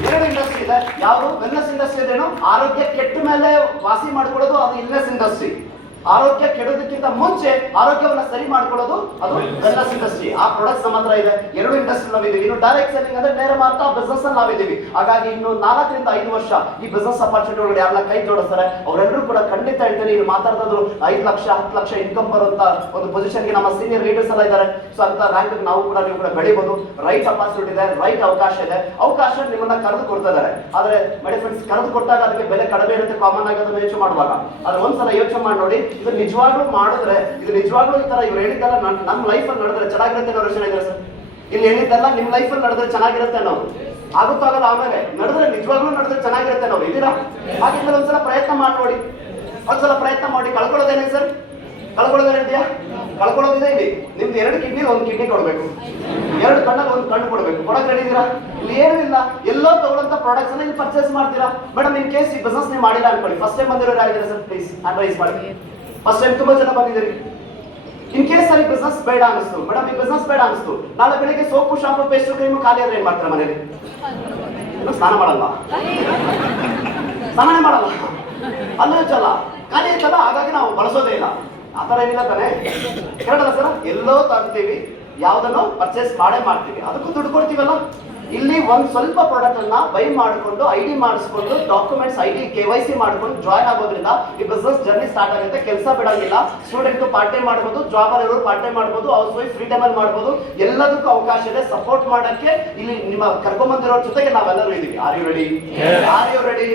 2 ಇಂಡಸ್ಟ್ರಿ ಇದೆ. ಯಾವುದು? ವೆಲ್ನೆಸ್ ಇಂಡಸ್ಟ್ರಿ ಅಂದ್ರೇನು? ಆರೋಗ್ಯ ಕೆಟ್ಟ ಮೇಲೆ ವಾಸಿ ಮಾಡ್ಕೊಳ್ಳೋದು, ಅದು ಇಲ್ನೆಸ್ ಇಂಡಸ್ಟ್ರಿ. ಆರೋಗ್ಯ ಕೆಡೋದಕ್ಕಿಂತ ಮುಂಚೆ ಆರೋಗ್ಯವನ್ನ ಸರಿ ಮಾಡ್ಕೊಳ್ಳೋದು ಅದು ವೆಲ್ನೆಸ್ ಇಂಡಸ್ಟ್ರಿ. ಆ ಪ್ರಾಡಕ್ಟ್ಸ್ ನಮ್ಮ ಹತ್ರ ಇದೆ. 2 ಇಂಡಸ್ಟ್ರಿ ನಾವಿದ್ದೀವಿ. ಇನ್ನು ಡೈರೆಕ್ಟ್ ಸೆಲ್ಲಿಂಗ್ ಅಂದ್ರೆ ನೇರ ಮಾರಾಟ ಬಿಸ್ನೆಸ್ ಅಲ್ಲಿ ನಾವಿದ್ದೀವಿ. ಹಾಗಾಗಿ ಇನ್ನು 4 ರಿಂದ 5 ವರ್ಷ ಈ ಬಿಸ್ನೆಸ್ ಅಪಾರ್ಚುನಿಟಿ ಒಳಗಡೆ ಯಾರೆಲ್ಲ ಕೈ ಜೋಡಿಸ್ತಾರೆ ಅವರೆಲ್ಲರೂ ಕೂಡ ಖಂಡಿತ ಹೇಳ್ತಾರೆ, ಇಲ್ಲಿ ಮಾತಾಡ್ತಾದ್ರು 5 ಲಕ್ಷ 10 ಲಕ್ಷ ಇನ್ಕಮ್ ಬರುವಂತ ಒಂದು ಪೊಸಿಷನ್ಗೆ ನಮ್ಮ ಸೀನಿಯರ್ ಲೀಡರ್ಸ್ ಎಲ್ಲ ಇದ್ದಾರೆ. ಸೊ ಅಂತ ರ್ಯಾಂಕ್ ನಾವು ಕೂಡ ನೀವು ಕೂಡ ಬೆಳಿಬಹುದು. ರೈಟ್ ಅಪಾರ್ಚುನಿಟಿ ಇದೆ, ರೈಟ್ ಅವಕಾಶ ಇದೆ. ಅವಕಾಶ ನಿಮ್ಮನ್ನ ಕರೆದು ಕೊಡ್ತಾ ಇದ್ದಾರೆ. ಆದ್ರೆ ಮೈ ಫ್ರೆಂಡ್ಸ್, ಕರೆದು ಕೊಟ್ಟಾಗ ಅದಕ್ಕೆ ಬೆಲೆ ಕಡಿಮೆ ಇರುತ್ತೆ ಕಾಮನ್ ಆಗಿ ಅದನ್ನ ಯೋಚನೆ ಮಾಡುವಾಗ. ಆದ್ರೆ ಒಂದ್ಸಲ ಯೋಚನೆ ಮಾಡಿ ನೋಡಿ, ಇದು ನಿಜವಾಗ್ಲೂ ಮಾಡಿದ್ರೆ, ಇದು ನಿಜವಾಗ್ಲೂ ಈ ತರ ಇವ್ರು ಹೇಳಿದ್ದಲ್ಲ ನಮ್ಮ ಲೈಫ್ ಅಲ್ಲಿ ನಡೆದ್ರೆ ಚೆನ್ನಾಗಿರುತ್ತೆ ಅನ್ನೋ ಯೋಚನೆ ಇದೆ ಸರ್. ಇಲ್ಲಿ ಹೇಳಿದ್ದಲ್ಲ ನಿಮ್ಮ ಲೈಫ್ ಅಲ್ಲಿ ನಡೆದ್ರೆ ಚೆನ್ನಾಗಿರುತ್ತೆ ಅನ್ನೋದು ಆಗುತ್ತಾಗಲ್ಲ. ಆಮೇಲೆ ನಡೆದ್ರೆ ನಿಜವಾಗ್ಲೂ ನಡೆದ್ರೆ ಚೆನ್ನಾಗಿರುತ್ತೆ ನಾವು ಇದೀರಾ. ಹಾಗಿದ್ರೆ ಒಂದ್ಸಲ ಪ್ರಯತ್ನ ಮಾಡಿ ನೋಡಿ, ಒಂದ್ಸಲ ಪ್ರಯತ್ನ ಮಾಡಿ. ಕಳ್ಕೊಳ್ಳೋದೇನೆ ಸರ್? ಕಳ್ಕೊಳ್ಳೋದೇನಿದೆಯಾ? ಕಳ್ಕೊಳ್ಳೋದಿದೆ. ಇಲ್ಲಿ ನಿಮ್ದು 2 ಕಿಡ್ನಿ 1 ಕಿಡ್ನಿ ಕೊಡ್ಬೇಕು, 2 ಕಣ್ಣಲ್ಲಿ 1 ಕಣ್ಣು ಕೊಡ್ಬೇಕು. ಕೊಡಕ್ ಹೇಳಿದೀರಾ? ಇಲ್ಲಿ ಏನೂ ಇಲ್ಲ. ಎಲ್ಲೋ ತಗೊಳ್ಳಂತ ಪ್ರಾಡಕ್ಟ್ಸ್ ಇಲ್ಲಿ ಪರ್ಚೇಸ್ ಮಾಡ್ತೀರಾ. ಮೇಡಮ್ ಇನ್ ಕೇಸ್ ಈ ಬಿಸ್ನೆಸ್ ನೀವು ಮಾಡಿಲ್ಲ ಅನ್ಕೊಳ್ಳಿ, ಫಸ್ಟ್ ಟೈಮ್ ಬಂದಿರೋರು ಆಗಿದ್ದೀರಾ ಸರ್? ಪ್ಲೀಸ್ ಅಡ್ವೈಸ್ ಮಾಡಿ. ಫಸ್ಟ್ ಟೈಮ್ ತುಂಬಾ ಜನ ಬಂದಿದ್ದೀರಿ. ಇನ್ ಕೇಸ್ ಸರ್ ಈ ಬಿಸ್ನೆಸ್ ಬೇಡ ಅನಿಸ್ತು, ಮೇಡಮ್ ಈ ಬಿಸ್ನೆಸ್ ಬೇಡ ಅನಿಸ್ತು, ನಾಳೆ ಬೆಳಿಗ್ಗೆ ಸೋಪು ಶಾಂಪು ಪೇಸ್ಟು ಕ್ರೀಮು ಖಾಲಿ ಆದ್ರೆ ಏನ್ ಮಾಡ್ತಾರೆ ಮನೇಲಿ? ಸ್ನಾನ ಮಾಡಲ್ಲ, ಸ್ನಾನ ಮಾಡಲ್ಲ, ಅಲ್ಲೂ ಚಲ ಖಾಲಿ ಐತಲ್ಲ, ಹಾಗಾಗಿ ನಾವು ಬಳಸೋದೇ ಇಲ್ಲ. ಆತರ ಏನಿಲ್ಲ ತಾನೆ? ಕರೆಕ್ಟ್ ಅಲ್ಲ ಸರ್? ಎಲ್ಲೋ ತರ್ತೀವಿ, ಯಾವ್ದನ್ನು ಪರ್ಚೇಸ್ ಮಾಡೇ ಮಾಡ್ತೀವಿ, ಅದಕ್ಕೂ ದುಡ್ಡು ಕೊಡ್ತೀವಲ್ಲ. ಇಲ್ಲಿ ಒಂದ್ ಸ್ವಲ್ಪ ಪ್ರಾಡಕ್ಟ್ ಅನ್ನ ಬೈ ಮಾಡಿಕೊಂಡು ID ಮಾಡಿಸ್ಕೊಂಡು ಡಾಕ್ಯುಮೆಂಟ್ಸ್ ID KYC ಮಾಡ್ಕೊಂಡು ಜಾಯ್ನ್ ಆಗೋದ್ರಿಂದ ಈ ಬಿಸ್ನೆಸ್ ಜರ್ನಿ ಸ್ಟಾರ್ಟ್ ಆಗುತ್ತೆ. ಕೆಲಸ ಬಿಡಂಗಿಲ್ಲ. ಸ್ಟೂಡೆಂಟ್ ಪಾರ್ಟ್ ಟೈಮ್ ಮಾಡ್ಬೋದು, ಜಾಬ್ ಅಲ್ಲಿ ಇರೋರು ಪಾರ್ಟ್ ಟೈಮ್ ಮಾಡ್ಬೋದು, ಹೌಸ್ ವೈಫ್ ಫ್ರೀ ಟೈಮ್ ಅಲ್ಲಿ ಮಾಡ್ಬೋದು. ಎಲ್ಲದಕ್ಕೂ ಅವಕಾಶ ಇದೆ. ಸಪೋರ್ಟ್ ಮಾಡಕ್ಕೆ ಇಲ್ಲಿ ನಿಮ್ಮ ಕರ್ಕೊಂಡ್ಬಂದಿರೋ ಜೊತೆಗೆ ನಾವೆಲ್ಲರೂ ಇದೀವಿ. Are you ready? Are you ready?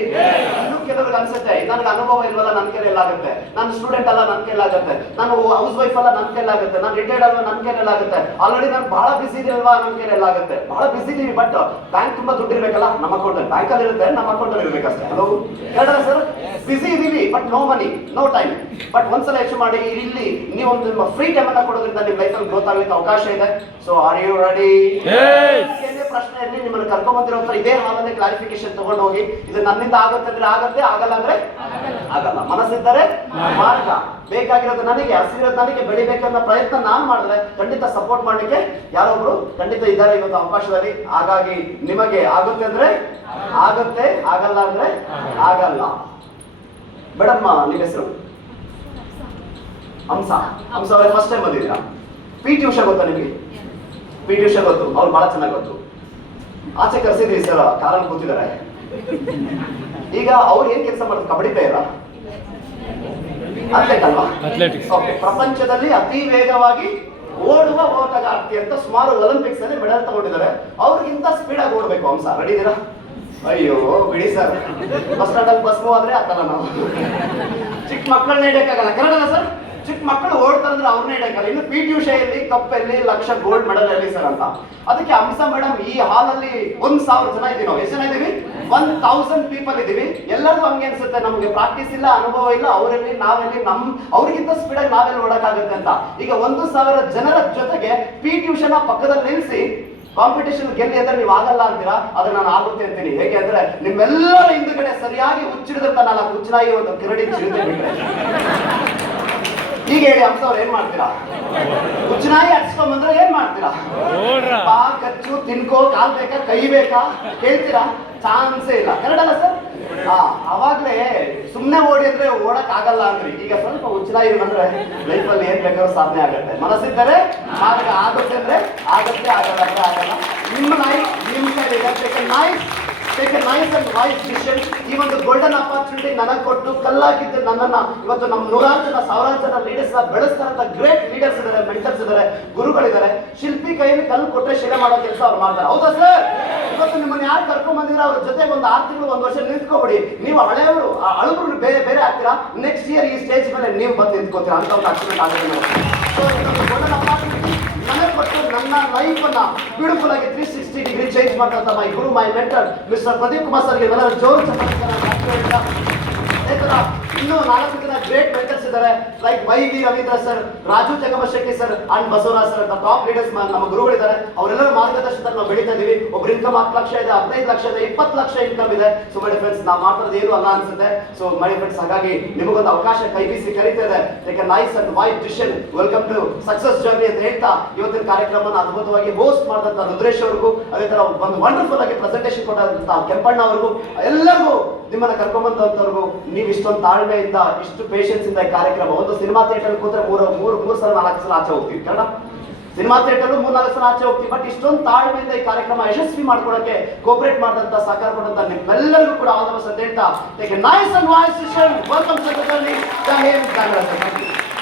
ಇನ್ನು ಕೆಲವ್ರಿಗೆ ಅನ್ಸುತ್ತೆ ನನಗೆ ಅನುಭವ ಇಲ್ವಲ್ಲ, ನನ್ನ ಕೈಲಾಗುತ್ತೆ, ನಾನು ಸ್ಟೂಡೆಂಟ್ ಅಲ್ಲ ನನ್ನ ಕೈಲಾಗುತ್ತೆ, ನಾನು ಹೌಸ್ ವೈಫ್ ಅಲ್ಲ ನನ್ನ ಕೈಲಾಗುತ್ತೆ, ನಾನು ರಿಟೈರ್ಡ್ ಅಲ್ವಾ ನನ್ನ ಕೈಲಾಗುತ್ತೆ, ಆಲ್ರೆಡಿ ನಾನು ಬಹಳ ಬಿಸಿ ಇದೀನಿ ಅಲ್ವಾ ನನ್ನ ಕೈಲಾಗುತ್ತೆ. ಬಹಳ ಬಿಸಿ ಇದೀವಿ, ಬಟ್ ಬ್ಯಾಂಕ್ ತುಂಬಾ ದುಡ್ಡು ಇರ್ಬೇಕಲ್ಲ. ನಮ್ಮ ಅಕೌಂಟ್ ಅಲ್ಲಿ ಬ್ಯಾಂಕ್ ಅಲ್ಲಿ ಇರುತ್ತೆ, ನಮ್ಮ ಅಕೌಂಟ್ ಅಲ್ಲಿ ಇರ್ಬೇಕಷ್ಟೇ. Hello correct sir? ಬಿಸಿ ಇದೀವಿ, but no money, no time. But ಒಂದ್ಸಲ ಯೋಚನೆ ಮಾಡಿ, ಇಲ್ಲಿ ನೀವು ಒಂದು ನಿಮ್ಮ ಫ್ರೀ ಟೈಮ್ ಅನ್ನ ಕೊಡೋದ್ರಿಂದ ನಿಮ್ಮ ಲೈಫ್ ಅಲ್ಲಿ ಗ್ರೋತ್ ಆಗ್ಲಿಕ್ಕೆ ಅವಕಾಶ ಇದೆ. So are you ready? ಪ್ರಶ್ನೆ ಇರಲಿ, ನಿಮ್ಮನ್ನು ಕರ್ಕೊಂಡ್ ಬಂದಿರೋ ಇದೇ ಹಾಲಲ್ಲಿ ಕ್ಲಾರಿಫಿಕೇಶನ್ ತಗೊಂಡು ಹೋಗಿ. ಇದು ನನ್ನಿಂದ ಆಗುತ್ತೆ ಅಂದ್ರೆ ಆಗತ್ತೆ, ಆಗಲ್ಲ ಅಂದ್ರೆ ಆಗಲ್ಲ. ಮನಸ್ಸಿದ್ದರೆ ಮಾರ್ಗ. ಬೇಕಾಗಿರೋದು ನನಗೆ, ಹಸಿರೋದು ನನಗೆ, ಬೆಳಿಬೇಕನ್ನೋ ಪ್ರಯತ್ನ ನಾನು ಮಾಡಿದ್ರೆ ಖಂಡಿತ ಸಪೋರ್ಟ್ ಮಾಡ್ಲಿಕ್ಕೆ ಯಾರೊಬ್ರು ಖಂಡಿತ ಇದ್ದಾರೆ ಇವತ್ತು ಅವಕಾಶದಲ್ಲಿ. ಹಾಗಾಗಿ ನಿಮಗೆ ಆಗುತ್ತೆ ಅಂದ್ರೆ ಆಗತ್ತೆ, ಆಗಲ್ಲ ಅಂದ್ರೆ ಆಗಲ್ಲ. ಮೇಡಮ್ ನಿಮ್ಮ ಹೆಸರು? ಹಂಸ. ಹಂಸ ಅವರೇ ಫಸ್ಟ್ ಟೈಮ್ ಬಂದಿದ್ದೀರಾ? PT ಉಷಾ ಗೊತ್ತಾ ನಿಮಗೆ? PT ಉಷಾ ಗೊತ್ತು, ಅವ್ರು ಬಹಳ ಚೆನ್ನಾಗಿ ಗೊತ್ತು. ಆಚೆ ಕರ್ಸಿದ್ವಿ ಸರ್, ಕಾರಲ್ಲಿ ಕೂತಿದ್ದಾರೆ. ಈಗ ಅವ್ರು ಏನ್ ಕೆಲಸ ಮಾಡ್ತಾರೆ? ಕಬಡ್ಡಿ ಪ್ಲೇಯರಾ? ಅಥ್ಲೆಟ್ ಅಲ್ವಾ? ಪ್ರಪಂಚದಲ್ಲಿ ಅತಿ ವೇಗವಾಗಿ ಓಡುವ ಓಟಗಾರ್ತಿ ಅಂತ ಸುಮಾರು ಒಲಿಂಪಿಕ್ಸ್ ಅಲ್ಲಿ ಮೆಡಲ್ ತಗೊಂಡಿದ್ದಾರೆ. ಅವ್ರಿಗಿಂತ ಸ್ಪೀಡ್ ಆಗಿ ಓಡಬೇಕು. ಹಂಸ ರೆಡಿ ಇದೀರಾ? ಅಯ್ಯೋ ಬಿಡಿ ಸರ್, ಬಸ್ ಸ್ಟ್ಯಾಂಡ್ ಅಲ್ಲಿ ಬಸ್ ಆದ್ರೆ ಆತಲ್ಲ. ನಾವು ಚಿಕ್ಕ ಮಕ್ಕಳನ್ನ ಹಿಡಿಯಕ್ಕಾಗಲ್ಲ. ಕರೆಕ್ಟ್ ಅಲ್ಲ ಸರ್? ಚಿಕ್ಕ ಮಕ್ಕಳು ಓಡ್ತಾರಂದ್ರೆ ಅವ್ರನ್ನ ಹಿಡಿಯಕ್ಕಲ್ಲ. ಇನ್ನು PT ಉಷೆಯಲ್ಲಿ ಕಪ್ಪಲ್ಲಿ ಲಕ್ಷ ಗೋಲ್ಡ್ ಮೆಡಲ್ ಎಲ್ಲಿ ಸರ್ ಅಂತ. ಅದಕ್ಕೆ ಹಂಸ ಮೇಡಮ್ ಈ ಹಾಲಲ್ಲಿ 1000 ಜನ ಇದೀವಿ ನಾವು. ಎಷ್ಟು ಜನ ಇದೀವಿ? 1000 ಪೀಪಲ್ ಇದೀವಿ. ಎಲ್ಲರಿಗೂ ಹಂಗೆ ಅನ್ಸುತ್ತೆ, ನಮಗೆ ಪ್ರಾಕ್ಟೀಸ್ ಇಲ್ಲ, ಅನುಭವ ಇಲ್ಲ, ಅವರಲ್ಲಿ ನಾವೆಲ್ಲಿ ಅವ್ರಿಗಿಂತ ಸ್ಪೀಡ್ ಆಗಿ ನಾವೆಲ್ಲಿ ಓಡಕ್ಕಾಗುತ್ತೆ ಅಂತ. ಈಗ 1000 ಜನರ ಜೊತೆಗೆ PT ಉಷೆನ ಪಕ್ಕದಲ್ಲಿ ನಿಲ್ಲಿಸಿ ಕಾಂಪಿಟೇಷನ್ ಗೆಲ್ಲಿ ಅಂದ್ರೆ ನೀವು ಆಗಲ್ಲ ಅಂತೀರಾ, ಆದ್ರೆ ನಾನು ಆಗುತ್ತೆ ಅಂತೀನಿ. ಹೇಗೆ ಅಂದ್ರೆ ನಿಮ್ಮೆಲ್ಲರ ಹಿಂದುಗಡೆ ಸರಿಯಾಗಿ ಹುಚ್ಚಿಡಿದಂತ 4 ಹುಚ್ಚನಾಗಿ ಒಂದು ಕಿರಡಿ ಚಿರತೆ ಬಿಟ್ರೆ. ಈಗ ಹೇಳಿ ಹಂಸ ಅವ್ರು ಏನ್ ಮಾಡ್ತೀರಾ? ಹುಚ್ಚನಾಗಿ ಹಚ್ಕೊಂಡ್ ಬಂದ್ರೆ ಏನ್ ಮಾಡ್ತೀರಾ? ಬಾ ಕಚ್ಚು ತಿನ್ಕೋ, ಕಾಲ್ ಬೇಕಾ ಕೈ ಬೇಕಾ ಹೇಳ್ತೀರಾ? ಚಾನ್ಸೇ ಇಲ್ಲ. ಕರೆಕ್ಟ್ ಅಲ್ಲ ಸರ್? ಅವಾಗ್ಲೇ ಸುಮ್ನೆ ಓಡಿ ಅಂದ್ರೆ ಓಡಕ್ ಆಗಲ್ಲ ಅಂದ್ರಿ. ಈಗ ಸ್ವಲ್ಪ ಹುಚ್ಚನಾಗಿ ಬಂದ್ರೆ ಲೈಫ್ ಅಲ್ಲಿ ಏನ್ ಬೇಕಾದ್ರೂ ಸಾಧನೆ ಆಗುತ್ತೆ. ಮನಸ್ಸಿದ್ದರೆ ಆಗ ಆಗುತ್ತೆ ಅಂದ್ರೆ ಆಗತ್ತೆ, ಆಗಲ್ಲ ಅಂದ್ರೆ ಆಗಲ್ಲ. ನಿಮ್ಮ ಲೈಫ್ ನಿಮ್ಮ ಕೈಲಿ take a nice and wise decision. ಈ ಒಂದು ಗೋಲ್ಡನ್ ಅಪಾರ್ಚುನಿಟಿ ನನಗೆ ಕೊಟ್ಟು ಕಲ್ಲಾಗಿದ್ದು ನನ್ನನ್ನ ಇವತ್ತು ನಮ್ಮ 100 ಜನ 1000 ಜನ ಲೀಡರ್ಸ್ ಬೆಳೆಸ್ತಾರಂತ ಗ್ರೇಟ್ ಲೀಡರ್ಸ್ ಇದಾರೆ, ಮೆಂಟರ್ಸ್ ಇದಾರೆ, ಗುರುಗಳಿದ್ದಾರೆ. ಶಿಲ್ಪಿ ಕೈಯಲ್ಲಿ ಕಲ್ಲು ಕೊಟ್ಟರೆ ಶಿಲೆ ಮಾಡೋ ಕೆಲಸ ಅವ್ರು ಮಾಡ್ತಾರೆ. ಹೌದಾ ಸರ್? ಇವತ್ತು ನಿಮ್ಮನ್ನ ಯಾರು ಕರ್ಕೊಂಡ್ ಬಂದಿದ್ರೆ ಅವ್ರ ಜೊತೆಗೆ ಒಂದು 6 ತಿಂಗಳು 1 ವರ್ಷ ನಿಂತ್ಕೋಬಿಡಿ. ನೀವು ಹಳೆಯವರು ಅಳುಬ್ರು ಬೇರೆ ಬೇರೆ ಆಗ್ತೀರಾ. ನೆಕ್ಸ್ಟ್ ಇಯರ್ ಈ ಸ್ಟೇಜ್ ಮೇಲೆ ನೀವು ಬಂದು ನಿಂತ್ಕೋತೀರಾ ಅಂತ ಒಂದು ಅಕ್ಸಿಡೆಂಟ್ ಆಗುತ್ತೆ. ಸೊ ಗೋಲ್ಡನ್ ಅಪಾರ್ಚುನಿಟಿ ನನಗೆ ಕೊಟ್ಟು ನನ್ನ ಲೈಫ್ ಅನ್ನ ಬ್ಯೂಟಿಫುಲ್ ಆಗಿ 360 ಡಿಗ್ರಿ ಚೇಂಜ್ ಮಾಡ್ತಾ my guru, my mentor mister Pradeep Kumar ಸರ್ಗೆ ನನ್ನ ಜೋರು ಇನ್ನೂ 4 ಜನ ಗ್ರೇಟ್ ಮೆಂಟರ್ಸ್ ಇದ್ದಾರೆ. Like YV Ravindra sir, Raju Jagamashetti sir and Basavaraj sir ಅಂತ ಟಾಪ್ ಲೀಡರ್ಸ್ ನಮ್ಮ ಗುರುಗಳಿದ್ದಾರೆ. ಅವರೆಲ್ಲರ ಮಾರ್ಗದರ್ಶನದಲ್ಲಿ ನಾವು ಬೆಳೀತಾ ಇದೀವಿ. ಒಬ್ರು ಇನ್ಕಮ್ 10 ಲಕ್ಷ ಇದೆ, 15 ಲಕ್ಷ ಇದೆ, 20 ಲಕ್ಷ ಇನ್ಕಮ್ ಇದೆ. ಸೊ ಮೈ ಫ್ರೆಂಡ್ಸ್, ನಾವು ಮಾಡ್ತಿರೋದು ಏನು ಅಲ್ಲ ಅನ್ಸುತ್ತೆ. ಸೊ ಮೈ ಫ್ರೆಂಡ್ಸ್, ಹಾಗಾಗಿ ನಿಮಗೊಂದು ಅವಕಾಶ ಕೈ ಬೀಸಿ ಕರೀತಾ ಇದೆ. Take a nice and wise decision. Welcome to success journey ಅಂತ ಹೇಳ್ತಾ ಇವತ್ತಿನ ಕಾರ್ಯಕ್ರಮವನ್ನು ಅದ್ಭುತವಾಗಿ ಹೋಸ್ಟ್ ಮಾಡಿದಂತ ರುದ್ರೇಶ್ ಅವ್ರಿಗೂ, ಅದೇ ತರ ಒಂದು ವಂಡರ್ಫುಲ್ ಆಗಿ ಪ್ರೆಸೆಂಟೇಷನ್ ಕೊಟ್ಟಂತ ಕೆಂಪಣ್ಣ ಅವ್ರಿಗೂ, ಎಲ್ಲರಿಗೂ ನಿಮ್ಮನ್ನ ಕರ್ಕೊಂಡ್ಬಂದವ್ರಿಗೂ, ನೀವು ಇಷ್ಟೊಂದು ತಾಳ್ಮೆ ತಾಳ್ಮೆಯಿಂದ ಇಷ್ಟು ಪೇಷನ್ಸ್ ಇಂದ ಈ ಕಾರ್ಯಕ್ರಮ, ಒಂದು ಸಿನಿಮಾ ಥಿಯೇಟರ್ ಕೂತ್ರೆ ಮೂರು ಸಲ 4 ಸಲ ಆಚೆ ಹೋಗ್ತೀವಿ ಕನ್ನಡ ಸಿನಿಮಾ ಥಿಯೇಟರ್ 3-4 ಸಲ ಆಚೆ ಹೋಗ್ತೀವಿ. ಬಟ್ ಇಷ್ಟೊಂದು ತಾಳ್ಮೆಯಿಂದ ಈ ಕಾರ್ಯಕ್ರಮ ಯಶಸ್ವಿ ಮಾಡ್ಕೊಳಕ್ಕೆ ಕೋಪರೇಟ್ ಮಾಡಿದಂತ ಸಹಕಾರ ಕೊಟ್ಟಂತ ನಿಮ್ಮೆಲ್ಲರಿಗೂ ಕೂಡ ಆಲ್ ದ ಬೆಸ್ಟ್ ಅಂತ ಹೇಳ್ತಾ, nice and voice welcome secretary. Jai Hind, Jai Bharat.